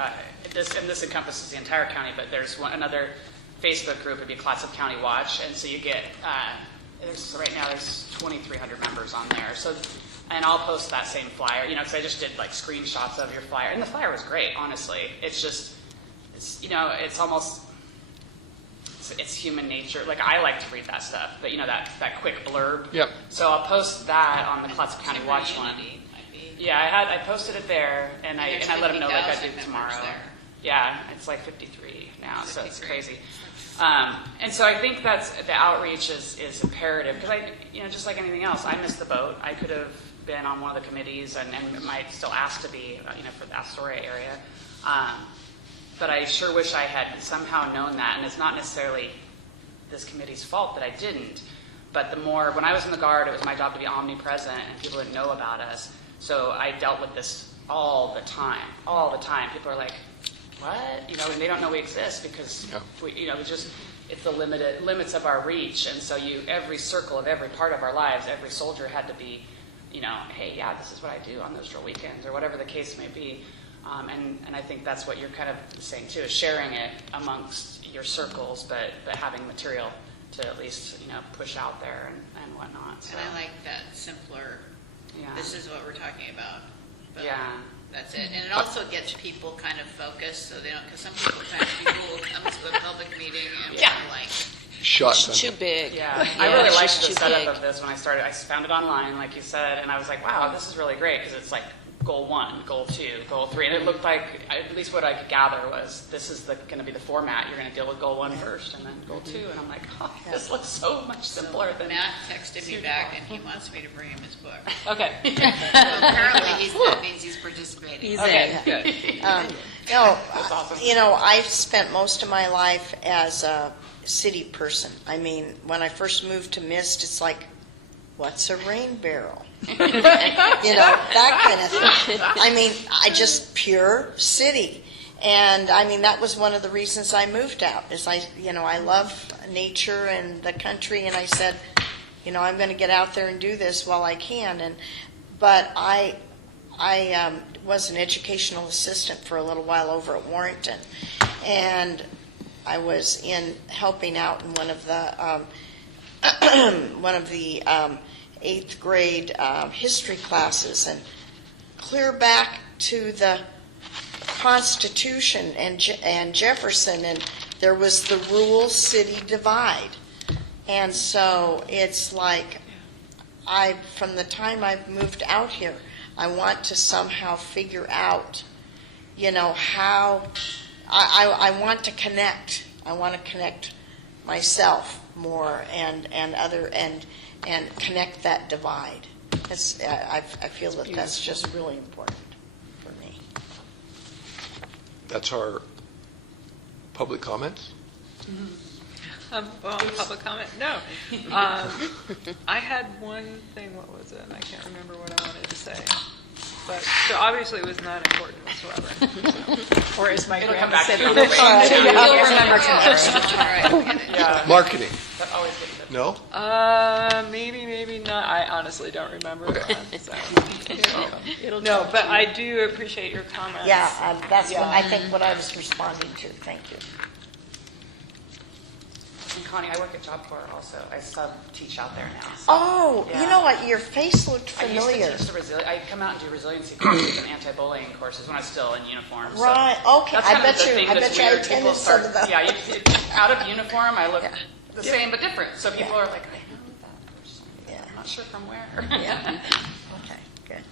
this encompasses the entire county, but there's another Facebook group, it'd be Clatsop County Watch, and so you get, right now there's 2,300 members on there, so, and I'll post that same flyer, because I just did like screenshots of your flyer, and the flyer was great, honestly. It's just, it's almost, it's human nature. Like, I like to read that stuff, but that quick blurb. Yep. So I'll post that on the Clatsop County Timber Watch one. Unity might be. Yeah, I posted it there, and I There's let them know like I 50,000 do tomorrow. members there. Yeah, it's like 53 now, so it's 53. crazy. And so I think that's the outreach is imperative because just like anything else, I missed the boat. I could have been on one of the committees and might still ask to be, for the Astoria area. But I sure wish I had somehow known that, and it's not necessarily this committee's fault that I didn't. But when I was in the Guard, it was my job to be omnipresent, and people didn't know about us. So I dealt with this all the time. People are like, what? And they don't know we exist because it's the limits of our reach. And so every circle of every part of our lives, every soldier had to be, hey, yeah, this is what I do on those drill weekends or whatever the case may be. And I think that's what you're kind of saying too, is sharing it amongst your circles, but having material to at least, push out there and whatnot. So. And I like that simpler, this is what we're talking about. But that's it. And it also gets people kind of focused so they don't, because some people will come to a public meeting and we're like, Shut It's them. too big. Yeah, I really it's liked just the too setup big. of this when I started. I found it online, like you said, and I was like, wow, this is really great because it's like goal 1, goal 2, goal 3. And it looked like, at least what I could gather was, this is going to be the format. You're going to deal with goal 1 first and then goal 2. And I'm like, oh, this looks so much simpler than... Matt texted me back and he wants me to bring him his book. Okay. So apparently that means he's participating. Okay, good. That's awesome. I've spent most of my life as a city person. I mean, when I first moved to Mist, it's like, what's a rain barrel? That kind of thing. I mean, I just pure city. And I mean, that was one of the reasons I moved out, is I love nature and the country, and I said, I'm going to get out there and do this while I can. But I was an educational assistant for a little while over at Warrington, and I was helping out in one of the 8th grade history classes, and clear back to the Constitution and Jefferson, and there was the rural city divide. And so it's like, from the time I've moved out here, I want to somehow figure out, how I want to connect. I want to connect myself more and connect that divide. I feel that that's just really important for me. That's our public comments. Public comment? No. I had one thing, what was it? And I can't remember what I wanted to say. But, so obviously it was not important whatsoever. So. Or as my It'll come grandma back said, to you. "You'll remember tomorrow. All right, we get it. Yeah, Marketing. that always gets it. No? Maybe not. I honestly don't remember. Okay. So. No, but I do appreciate your comments. Yeah, that's what I think what I was responding to. Thank you. And Connie, I work at Job Corps also. I sub-teach out there now. So. Oh, Yeah. you know what? Your face looked familiar. I used to teach I come out and do resiliency courses and anti-bullying courses when I was still in uniform. So Right. Okay. that's I kind of bet the you. thing I that's bet you I weird. People attended some start, of them. yeah, out of uniform, I look the same but different. So people are like, I know that person. Yeah. I'm not sure from where. Yeah. Okay. Good.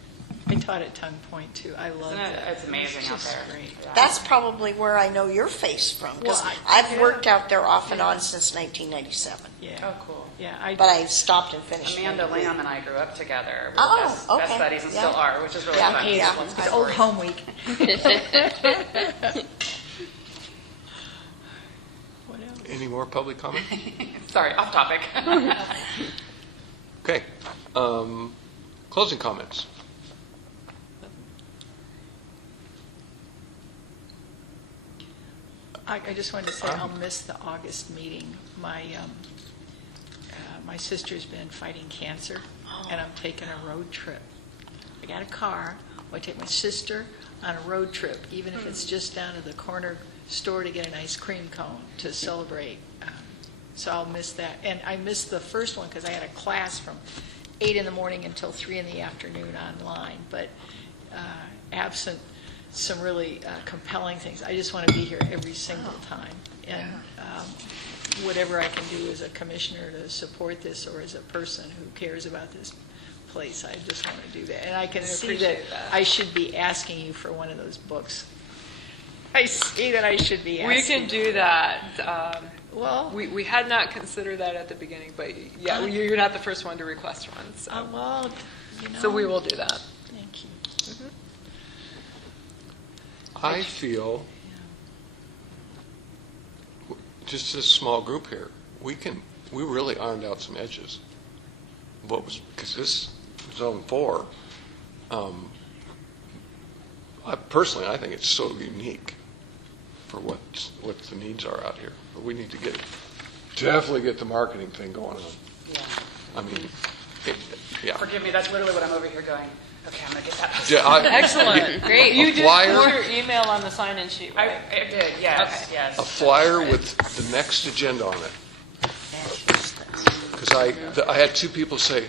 I taught at Tongue Point too. I love Isn't it? that. It's amazing out just there. great. Yeah. That's probably where I know your face from, because Well, I've worked out there off and on since 1997. Yeah. Oh, cool. Yeah. But I stopped and finished. Amanda my degree. Lamb and I grew up together. We Oh, were best okay. buddies and Yeah. still are, which is really Yeah, fun. yeah. One's It's story. old home week. What else? Any more public comment? Sorry, off topic. Okay. Closing comments. I just wanted to say I'll miss the August meeting. My sister's been fighting cancer, and I'm taking a road trip. I got a car. I take my sister on a road trip, even if it's just down to the corner store to get an ice cream cone to celebrate. So I'll miss that. And I missed the first one because I had a class from 8 in the morning until 3 in the afternoon online. But absent some really compelling things, I just want to be here every single time. And whatever I can do as a commissioner to support this, or as a person who cares about this place, I just want to do that. And I can see that appreciate that. I should be asking you for one of those books. I see that I should be asking. We can do that. Well, We had not considered that at the beginning, but yeah, you're not the first one to request one. So, well, you know. so we will do that. Thank you. I feel, just this small group here, we really ironed out some edges. Because this zone 4, Personally, I think it's so unique for what the needs are out here. But we need to definitely get the marketing thing going on. Yeah. I mean, yeah. Forgive me, that's literally what I'm over here going, okay, I'm going to get that. Yeah, Excellent. Great. You did flyer? put your email on the sign-in sheet, right? I did, yes, yes. a flyer with the next agenda on it. Because I had two people say,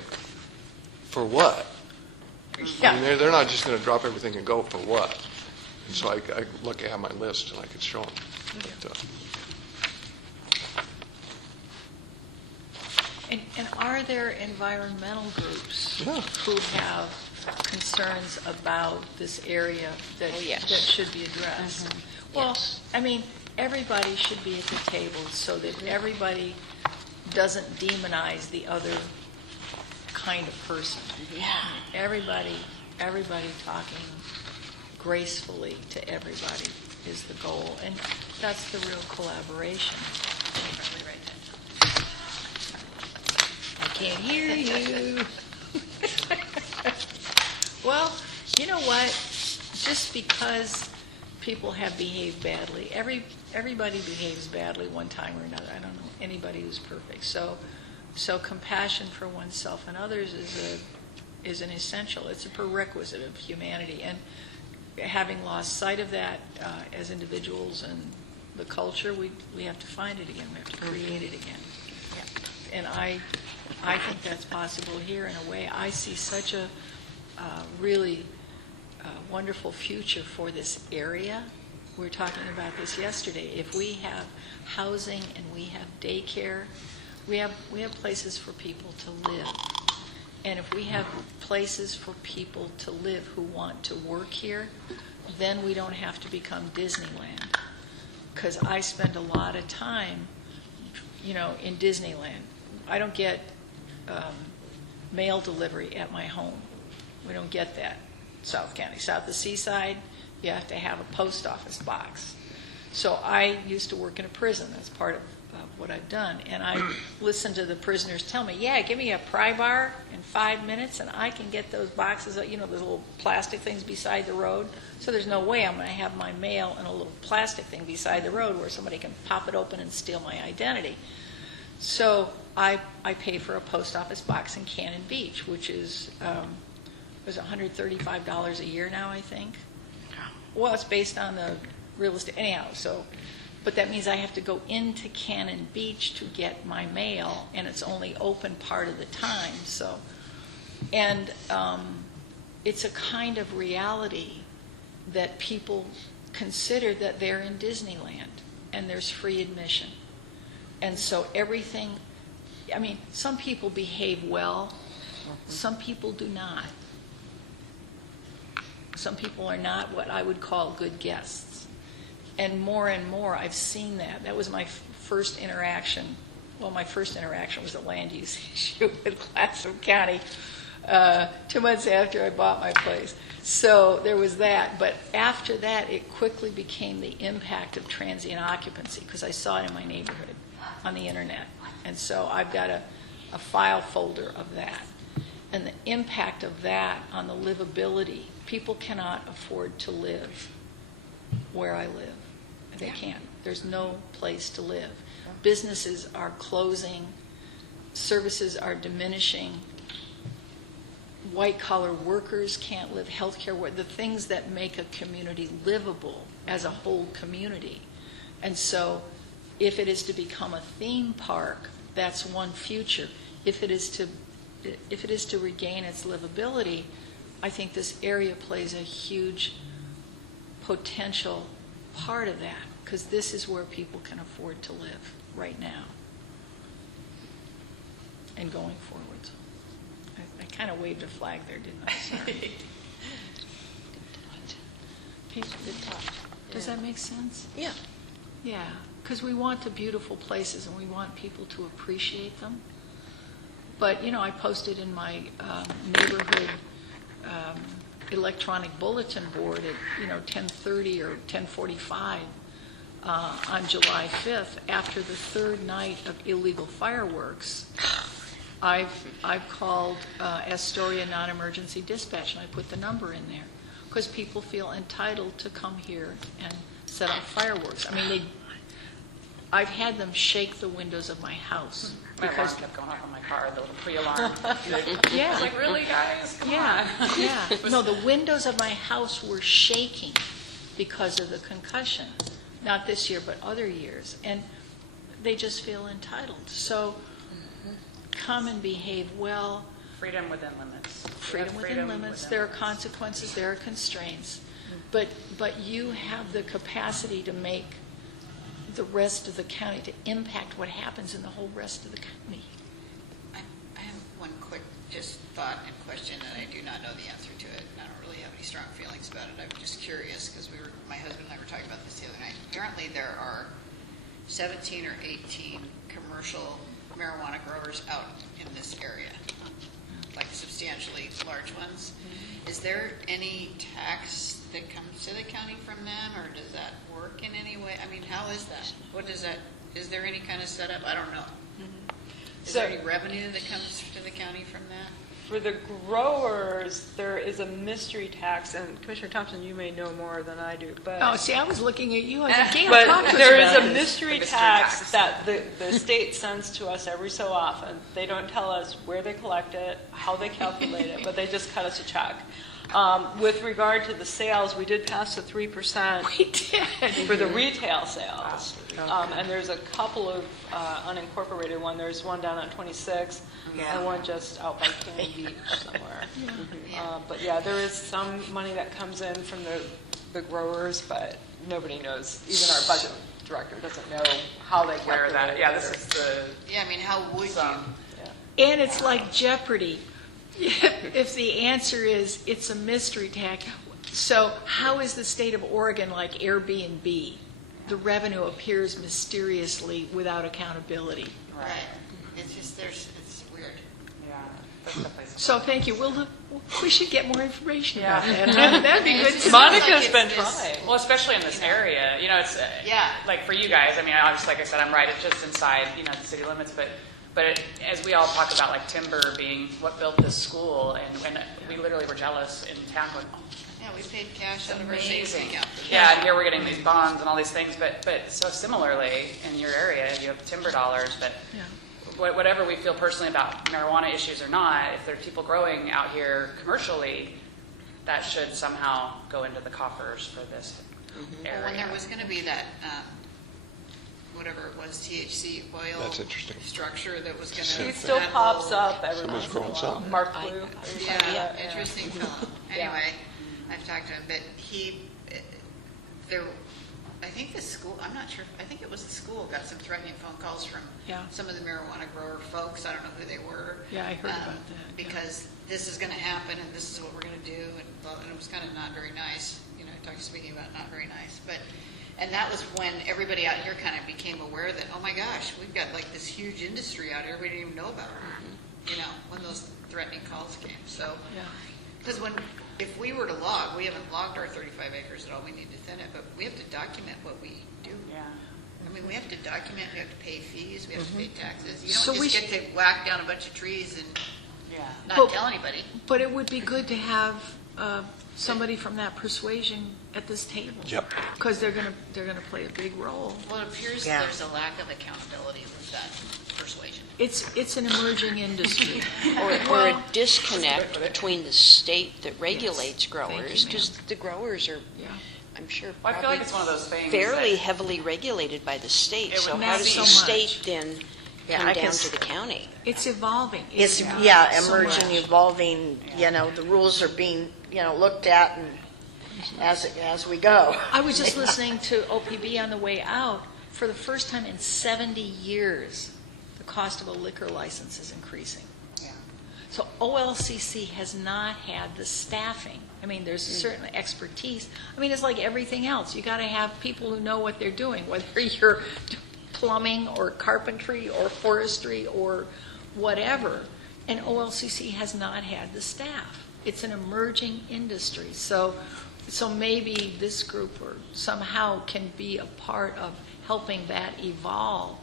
for what? I mean, they're not just going to drop everything and go for what? And so I look at my list and I could show them. But, And are there environmental groups Yeah. who have concerns about this area that yes. that should be addressed? Well, I mean, everybody should be at the table so that everybody doesn't demonize the other kind of person. Everybody talking gracefully to everybody is the goal, and that's the real collaboration. I can't hear you. Well, you know what? Just because people have behaved badly, everybody behaves badly one time or another. I don't know anybody who's perfect. So compassion for oneself and others is an essential. It's a prerequisite of humanity. And having lost sight of that as individuals and the culture, we have to find it again. We have to create it again. And I think that's possible here in a way. I see such a really wonderful future for this area. We were talking about this yesterday. If we have housing and we have daycare, we have places for people to live. And if we have places for people to live who want to work here, then we don't have to become Disneyland. Because I spend a lot of time, in Disneyland. I don't get mail delivery at my home. We don't get that. South County. South of the Seaside, you have to have a post office box. So I used to work in a prison. That's part of what I've done. And I listen to the prisoners tell me, give me a pry bar in 5 minutes and I can get those boxes, those little plastic things beside the road. So there's no way I'm going to have my mail in a little plastic thing beside the road where somebody can pop it open and steal my identity. So I pay for a post office box in Cannon Beach, which is was $135 a year now, I think. Well, it's based on the real estate anyhow. But that means I have to go into Cannon Beach to get my mail, and it's only open part of the time. And it's a kind of reality that people consider that they're in Disneyland, and there's free admission. And so everything, some people behave well, some people do not. Some people are not what I would call good guests. And more I've seen that. That was my first interaction. Well, my first interaction was a land use issue with Clatsop County 2 months after I bought my place. So there was that. But after that, it quickly became the impact of transient occupancy because I saw it in my neighborhood on the internet. And so I've got a file folder of that. And the impact of that on the livability, people cannot afford to live where I live. They can't. There's no place to live. Businesses are closing. Services are diminishing. White-collar workers can't live. Healthcare, the things that make a community livable as a whole community. And so if it is to become a theme park, that's one future. If it is to regain its livability, I think this area plays a huge potential part of that, because this is where people can afford to live right now and going forward. I kind of waved a flag there, didn't I? Sorry. Good thought. Does that make sense? Yeah. Yeah, because we want the beautiful places and we want people to appreciate them. But, I posted in my neighborhood electronic bulletin board at 10:30 or 10:45 on July 5th after the third night of illegal fireworks. I've called Astoria non-emergency dispatch, and I put the number in there, because people feel entitled to come here and set off fireworks. I mean, I've had them shake the windows of my house. My alarm Because, kept going off on my car, the little pre-alarm. yeah. It's like, really, guys? Come Yeah, on. yeah. No, the windows of my house were shaking because of the concussion. Not this year, but other years. And they just feel entitled. So come and behave well. Freedom within limits. Freedom within limits. There are consequences, there are constraints. But you have the capacity to make the rest of the county, to impact what happens in the whole rest of the county. I have one quick just thought and question, and I do not know the answer to it. And I don't really have any strong feelings about it. I'm just curious because my husband and I were talking about this the other night. Apparently, there are 17 or 18 commercial marijuana growers out in this area, like substantially large ones. Is there any tax that comes to the county from them, or does that work in any way? I mean, how is that? What does that? Is there any kind of setup? I don't know. Is there any revenue that comes to the county from that? For the growers, there is a mystery tax, and Commissioner Thompson, you may know more than I do, but... Oh, see, I was looking at you. I said, Gail, But talk to us there is about a it. mystery tax that the state sends to us every so often. They don't tell us where they collect it, how they calculate it, but they just cut us a check. With regard to the sales, we did pass the 3% We did. for the retail sales. And there's a couple of unincorporated one. There's one down on 26 and one just out by Cannon Beach somewhere. But yeah, there is some money that comes in from the growers, but nobody knows. Even our budget director doesn't know how they Where calculate that, it. yeah, this is the, Yeah, I mean, how would you? some, And it's like Jeopardy. If the answer is it's a mystery tax, so how is the state of Oregon like Airbnb? The revenue appears mysteriously without accountability. Right. It's just it's weird. yeah, that's definitely something. So thank you. We should get more information about Yeah. that. That'd be good. It's Monica's like been it's- trying. Well, especially in this area, it's, Yeah. like for you guys, I mean, obviously, like I said, I'm right, it's just inside, the city limits, but as we all talk about, like, timber being what built this school, and we literally were jealous in town going, oh, Yeah, we paid cash out of our savings amazing. account. Yeah, and here we're getting these bonds and all these things, but so similarly, in your area, you have timber dollars, but whatever we feel personally about marijuana issues or not, if there are people growing out here commercially, that should somehow go into the coffers for this area. Well, when there was going to be that, whatever it was, THC oil That's interesting. structure that was going to. He still pops up every Someone's once in a growing while. something. Mark Blue. Yeah, interesting fellow. Anyway, I've talked to him, but I think the school, I'm not sure, I think it was the school, got some threatening phone calls from some of the marijuana grower folks. I don't know who they were. Yeah, I heard about that. Because this is going to happen and this is what we're going to do. And it was kind of not very nice, speaking about not very nice. And that was when everybody out here kind of became aware that, oh my gosh, we've got like this huge industry out here we didn't even know about, when those threatening calls came. So, because if we were to log, we haven't logged our 35 acres at all, we need to thin it, but we have to document what we do. Yeah. I mean, we have to document, we have to pay fees, we have to pay taxes. You So don't we just get to whack down a bunch of trees and Yeah. not tell anybody. But it would be good to have somebody from that persuasion at this table. Yep. Because they're gonna play a big role. Well, it appears Yeah. there's a lack of accountability with that persuasion. It's an emerging industry. Or a disconnect between the state that regulates growers, because the growers are, Yeah. I'm sure, Well, I feel probably like it's one of those things fairly that- heavily regulated by the state. It So would how matter does so the state much. then Yeah, come I down can to the county? It's evolving. It's, so emerging, much. evolving, the rules are being, looked at and as we go. I was just listening to OPB on the way out. For the first time in 70 years, the cost of a liquor license is increasing. Yeah. So OLCC has not had the staffing. I mean, there's a certain expertise. I mean, it's like everything else. You got to have people who know what they're doing, whether you're plumbing or carpentry or forestry or whatever. And OLCC has not had the staff. It's an emerging industry. So maybe this group or somehow can be a part of helping that evolve.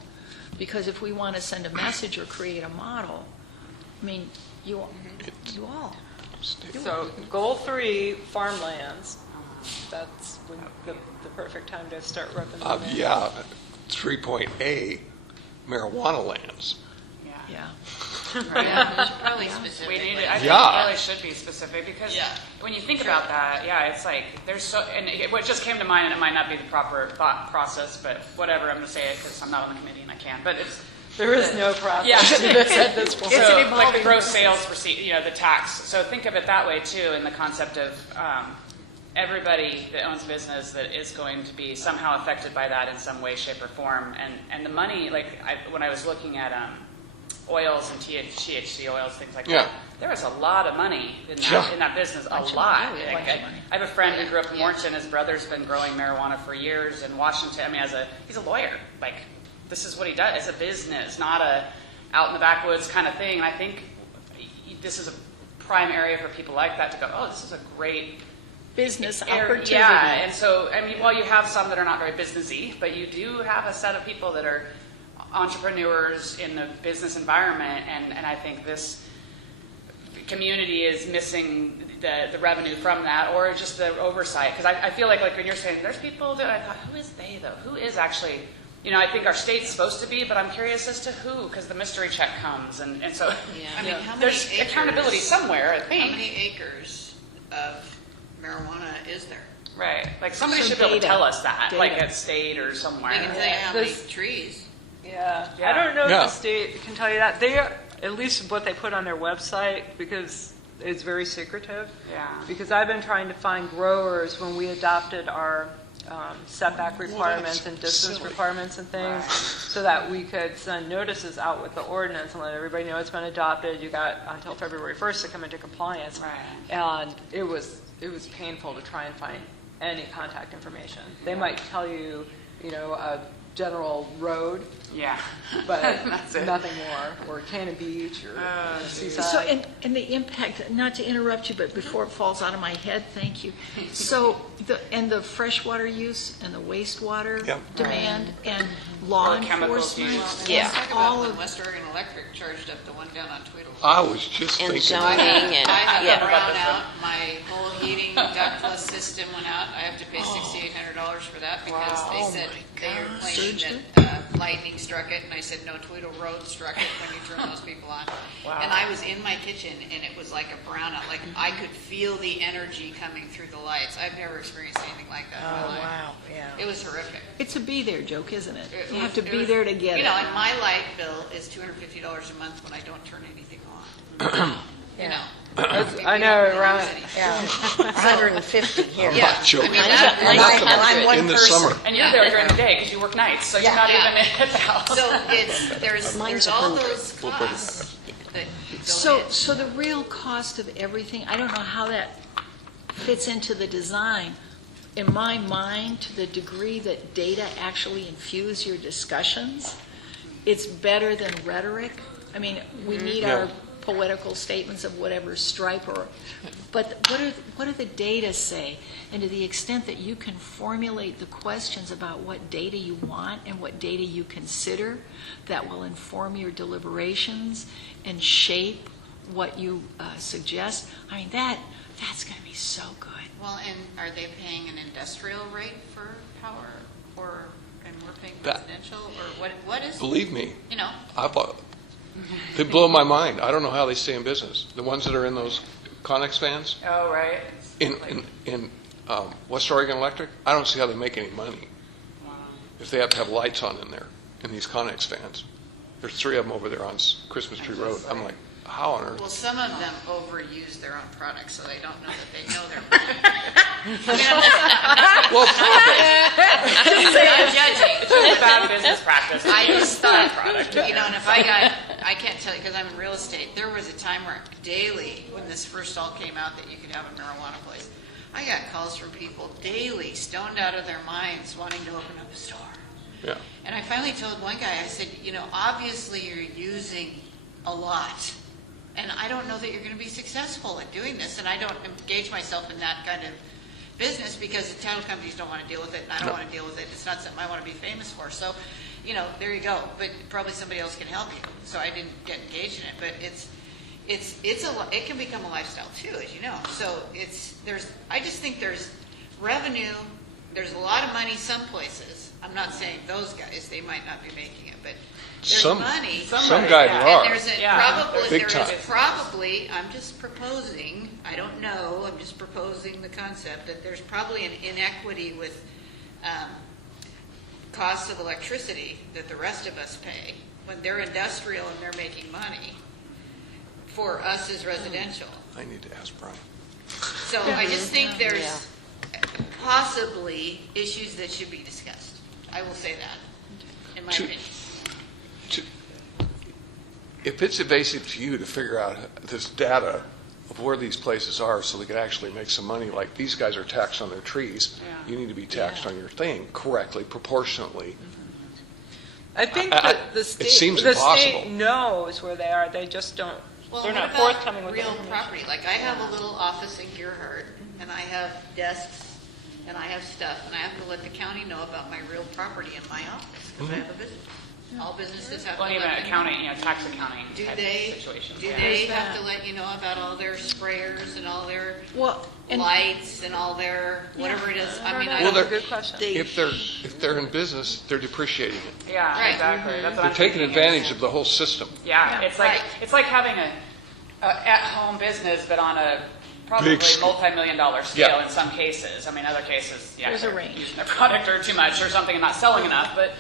Because if we want to send a message or create a model, I mean, you all. So goal 3, farmlands. That's when the perfect time to start repping them in. Yeah, 3.A, marijuana lands. Yeah. Yeah, probably We specific. need it. I think Yeah. it really should be specific because Yeah. when you think about that, it's like there's so, and what just came to mind, and it might not be the proper thought process, but whatever, I'm going to say it because I'm not on the committee and I can't, but it's, There is no process Yeah. to this at this point. so like the gross sales receipt, the tax. So think of it that way too, in the concept of everybody that owns a business that is going to be somehow affected by that in some way, shape, or form. And the money, when I was looking at oils and THC oils, things like Yeah. that, there was a lot of money in that, Yeah. in that business, a lot. I have a friend who grew up in Warrenton. His brother's been growing marijuana for years in Washington. I mean, he's a lawyer. Like, this is what he does. It's a business, not a out in the backwoods kind of thing. And I think this is a prime area for people like that to go, oh, this is a great Business area. opportunity. Yeah, and so, I mean, well, you have some that are not very businessy, but you do have a set of people that are entrepreneurs in the business environment, and I think this community is missing the revenue from that, or just the oversight. Because I feel like when you're saying, there's people that I thought, who is they, though? Who is actually... I think our state's supposed to be, but I'm curious as to who, because the mystery check comes, and so Yeah. I mean, how many there's acres? accountability somewhere, I How think. many acres of marijuana is there? Right. Like somebody Some should be able to data. tell us that, Data. like at state or somewhere. They can tell you how many This- trees. Yeah, Yeah. I don't know if Yeah. the state can tell you that. They are, at least what they put on their website, because it's very secretive. Yeah. Because I've been trying to find growers when we adopted our setback requirements and distance requirements and things, so that we could send notices out with the ordinance and let everybody know it's been adopted. You got until February 1st to come into compliance. Right. And it was painful to try and find any contact information. They might tell you, a general road, Yeah. but That's it. nothing more, or Cannon Beach, or Seaside. So, and the impact, not to interrupt you, but before it falls out of my head, thank you. So, the freshwater use and the wastewater Yep. demand and law Or chemicals enforcement. used. Let's talk about All when of, West Oregon Electric charged up the one down on Tweedle. I was just And thinking. zoning and, I have yeah. a brownout, my whole heating ductless system went out, I have to pay $6,800 for that because they said they were claiming that lightning struck it, and I said, no, Tweedle Road struck it when you turn those people on. Wow. And I was in my kitchen, and it was like a brownout, like I could feel the energy coming through the lights. I've never experienced anything like that in my life. Wow, yeah. It was horrific. it's a be there joke, isn't it? It You have to was- be it was- there to get it. And my light bill is $250 a month when I don't turn anything on. I know, around, Yeah, 150 here. Yeah, joking. I mean, And that, I'm one In the person. summer. And you're there during the day because you work nights, so you're not Yeah. even at the house. so there's Mine's all 100. those costs that go So, in. so the real cost of everything, I don't know how that fits into the design. In my mind, to the degree that data actually infuse your discussions, it's better than rhetoric. I mean, we need Yeah. our poetical statements of whatever stripe or, but what do the data say? And to the extent that you can formulate the questions about what data you want and what data you consider, that will inform your deliberations and shape what you suggest. I mean, that's going to be so good. Well, and are they paying an industrial rate for power, and we're paying That- residential, or what is, Believe me, you know? they blow my mind. I don't know how they stay in business. The ones that are in those Connex fans Oh, right. in West Oregon Electric, I don't see how they make any money if they have to have lights on in there in these Connex fans. There's 3 of them over there on Christmas Tree Road. I'm like, how on earth? Well, some of them overuse their own products, so they don't know that they know they're. I mean, Well, probably. I'm judging. It's just a bad business practice. I just thought, and if I can't tell you, because I'm in real estate, there was a time where daily, when this first all came out that you could have a marijuana place, I got calls from people daily, stoned out of their minds, wanting to open up a store. Yeah. And I finally told one guy, I said, obviously you're using a lot. And I don't know that you're going to be successful at doing this. And I don't engage myself in that kind of business because the title companies don't want to deal with it, and I don't want to deal with it. It's not something I want to be famous for. So, there you go. But probably somebody else can help you. So I didn't get engaged in it. But it can become a lifestyle too, as you know. So I just think there's revenue, there's a lot of money some places. I'm not saying those guys, they might not be making it, but there's money. Some guys are. And there's Big time. probably, I'm just proposing, I don't know, I'm just proposing the concept that there's probably an inequity with cost of electricity that the rest of us pay when they're industrial and they're making money for us as residential. I need to ask Brian. So I just think there's possibly issues that should be discussed. I will say that, in my opinion. If it's evasive to you to figure out this data of where these places are so they can actually make some money, like these guys are taxed on their trees, you need to be taxed on your thing correctly, proportionately. I think that the state, it seems the impossible. state knows where they are. They just don't. Well, they're what not about forthcoming with real information. property? Like I have a little office in Gerhardt, and I have desks, and I have stuff, and I have to let the county know about my real property in my office because I have a business. All businesses have Well, to even let me know. accounting, tax accounting Do type they? situations. Do yeah. they have to let you know about all their sprayers and all their Well, and lights and all their whatever it is? I mean, I Well, don't. they're- Good question. If they're in business, they're depreciating it. Yeah, Right. exactly. That's what They're I'm taking thinking. advantage of the whole system. Yeah, Yeah, it's like right. it's like having a at-home business, but on a probably Big scale. multi-million-dollar scale Yeah. in some cases. I mean, other cases, There's a they're range. using their product or too much or something and not selling enough, but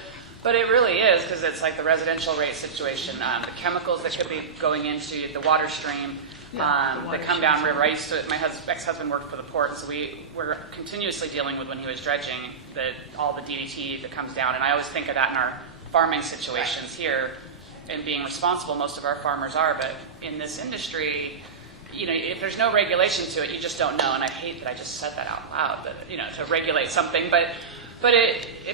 it really is because it's like the residential rate situation, the chemicals that could be going into the water stream. The That water come down stream. river. I used to, my ex-husband worked for the port, so we were continuously dealing with when he was dredging all the DDT that comes down. And I always think of that in our farming situations here and being responsible. Most of our farmers are, but in this industry, if there's no regulation to it, you just don't know. And I hate that I just said that out loud, but, to regulate something. But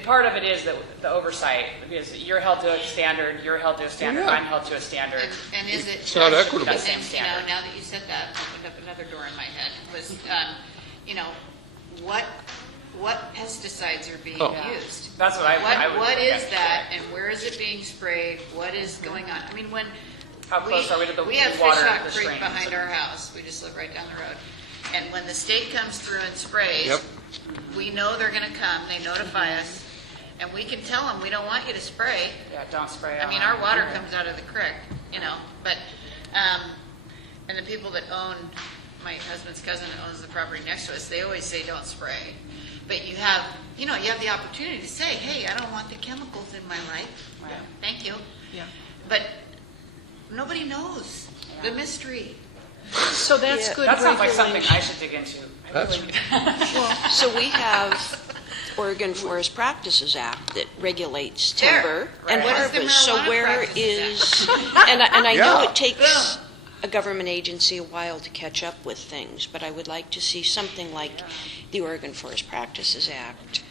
part of it is that the oversight, because you're held to a standard, you're held to a standard, Yeah. I'm held to a standard. And is it? It's not equitable. And Same then, standard. now that you said that, opened up another door in my head. Was, what pesticides are being Oh. used? That's what I would What look is at. that, and where is it being sprayed? What is going on? I mean, when How close are we to the we have water, Ejsrcac the Creek streams? behind our house. We just live right down the road. And when the state comes through and sprays, Yep. we know they're going to come. They notify us, and we can tell them we don't want you to spray. Yeah, don't spray I on mean, it. our water comes out of the creek, but, and the people that own, my husband's cousin that owns the property next to us, they always say don't spray. But you have the opportunity to say, hey, I don't want the chemicals in my life. Right. Thank you. Yeah. But nobody knows the mystery. so that's good That sounds like regulation. something I should dig into. I really- So we have Oregon Forest Practices Act that regulates There, timber right. and What is the harvest. So Marijuana where Practices is, and I know Yeah. it takes a government agency a while to catch up with things, but I would like to see something like the Oregon Forest Practices Act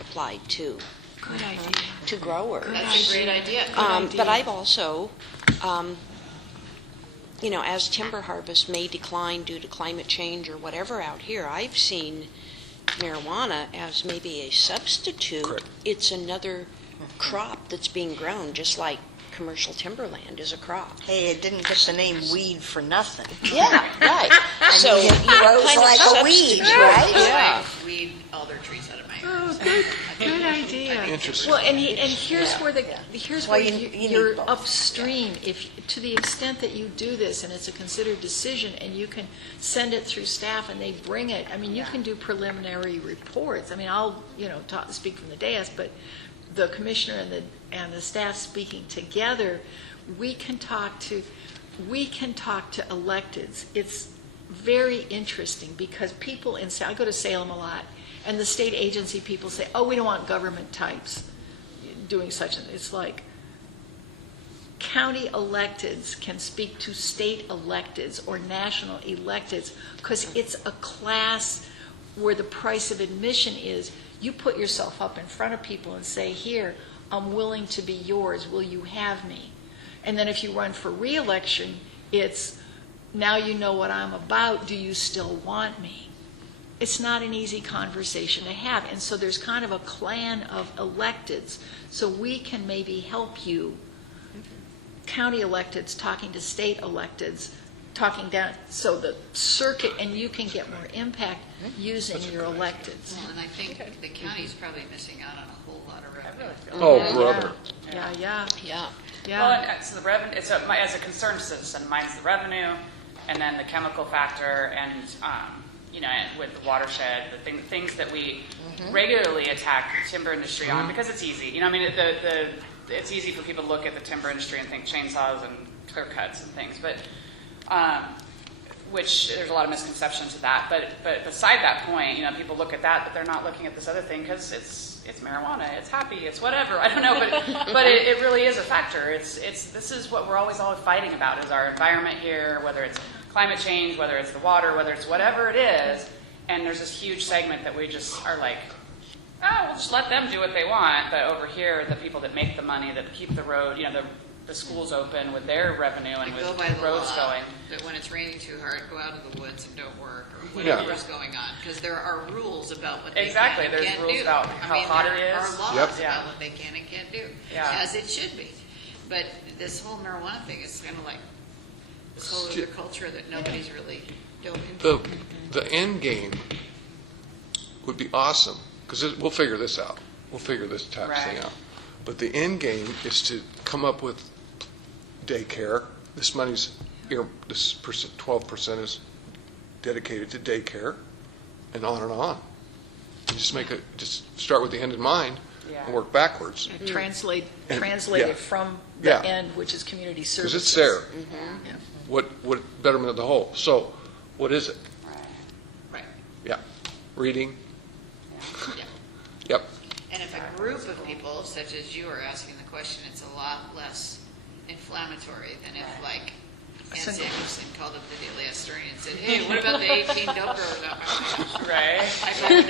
applied to Good idea. to growers. That's a great idea. But I've also, as timber harvest may decline due to climate change or whatever out here, I've seen marijuana as maybe a substitute. Correct. It's another crop that's being grown, just like commercial timberland is a crop. Hey, it didn't get the name weed for nothing. Yeah, right. So it grows kind of like a weed, substitute. right? Yeah. Weed alder trees out of my yard. Oh, good idea. Interesting. Well, and here's where here's Well, where you need you're both. upstream. If to the extent that you do this and it's a considered decision, and you can send it through staff and they bring it. I mean, you can do preliminary reports. I mean, I'll speak from the dais, but the commissioner and the staff speaking together, we can talk to electeds. It's very interesting because people I go to Salem a lot, and the state agency people say, oh, we don't want government types doing such, and it's like county electeds can speak to state electeds or national electeds because it's a class where the price of admission is you put yourself up in front of people and say, here, I'm willing to be yours, will you have me? And then if you run for re-election, it's, now you know what I'm about, do you still want me? It's not an easy conversation to have. And so there's kind of a clan of electeds. So we can maybe help you, county electeds talking to state electeds, talking down, so the circuit, and you can get more impact using your electeds. Well, and I think the county's probably missing out on a whole lot of revenue. Oh, brother. Yeah. Yeah. Well, and so the revenue, as a concerned citizen, mine's the revenue, and then the chemical factor, and, and with the watershed, the things that we regularly attack the timber industry on, because it's easy. It's easy for people to look at the timber industry and think chainsaws and clear cuts and things, but, which there's a lot of misconceptions to that. But beside that point, people look at that, but they're not looking at this other thing because it's marijuana, it's happy, it's whatever. I don't know, but it really is a factor. This is what we're always fighting about, is our environment here, whether it's climate change, whether it's the water, whether it's whatever it is. And there's this huge segment that we just are like, oh, we'll just let them do what they want. But over here, the people that make the money, that keep the road, the schools open with their revenue and Go with by the roads law, going. that when it's raining too hard, go out of the woods and don't work, or whatever is going on, because there are rules about what they Exactly, can and there's can't rules do. about how hot it There is. are laws Yep. about Yeah. what they can and can't do, Yeah. as it should be. But this whole marijuana thing is kind of like this whole other culture that nobody's really dove into. The end game would be awesome, because we'll figure this out. We'll figure this tax thing Right. out. But the end game is to come up with daycare. This money's, this 12% is dedicated to daycare, and on and on. You just start with the end in mind and work backwards. Translate Yeah. it from the Yeah. end, which is community services. Because it's there. Yeah. What betterment of the whole? So, what is it? Right. Yeah. Reading? Yeah. Yep. And if a group of people, such as you are asking the question, it's a lot less inflammatory than if, like, Ann Samuelson called up the Daily Historian and said, hey, what about the 18 dump roads out my house? Right. I probably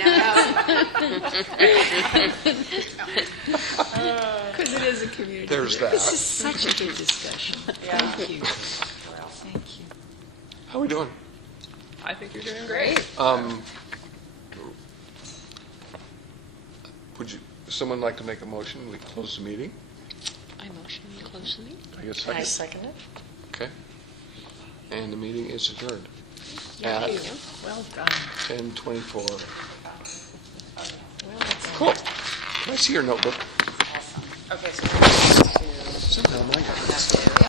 Because it is a community. There's that. This is such a good discussion. Yeah. Thank you. Thank you. How are we doing? I think you're doing great. Would someone like to make a motion? We close the meeting? I motion we close the meeting. I guess second. second it. Okay. And the meeting is adjourned Thank at you. Well done. 10:24. Cool. Can I see your notebook? Okay, so we're going to Somehow mine got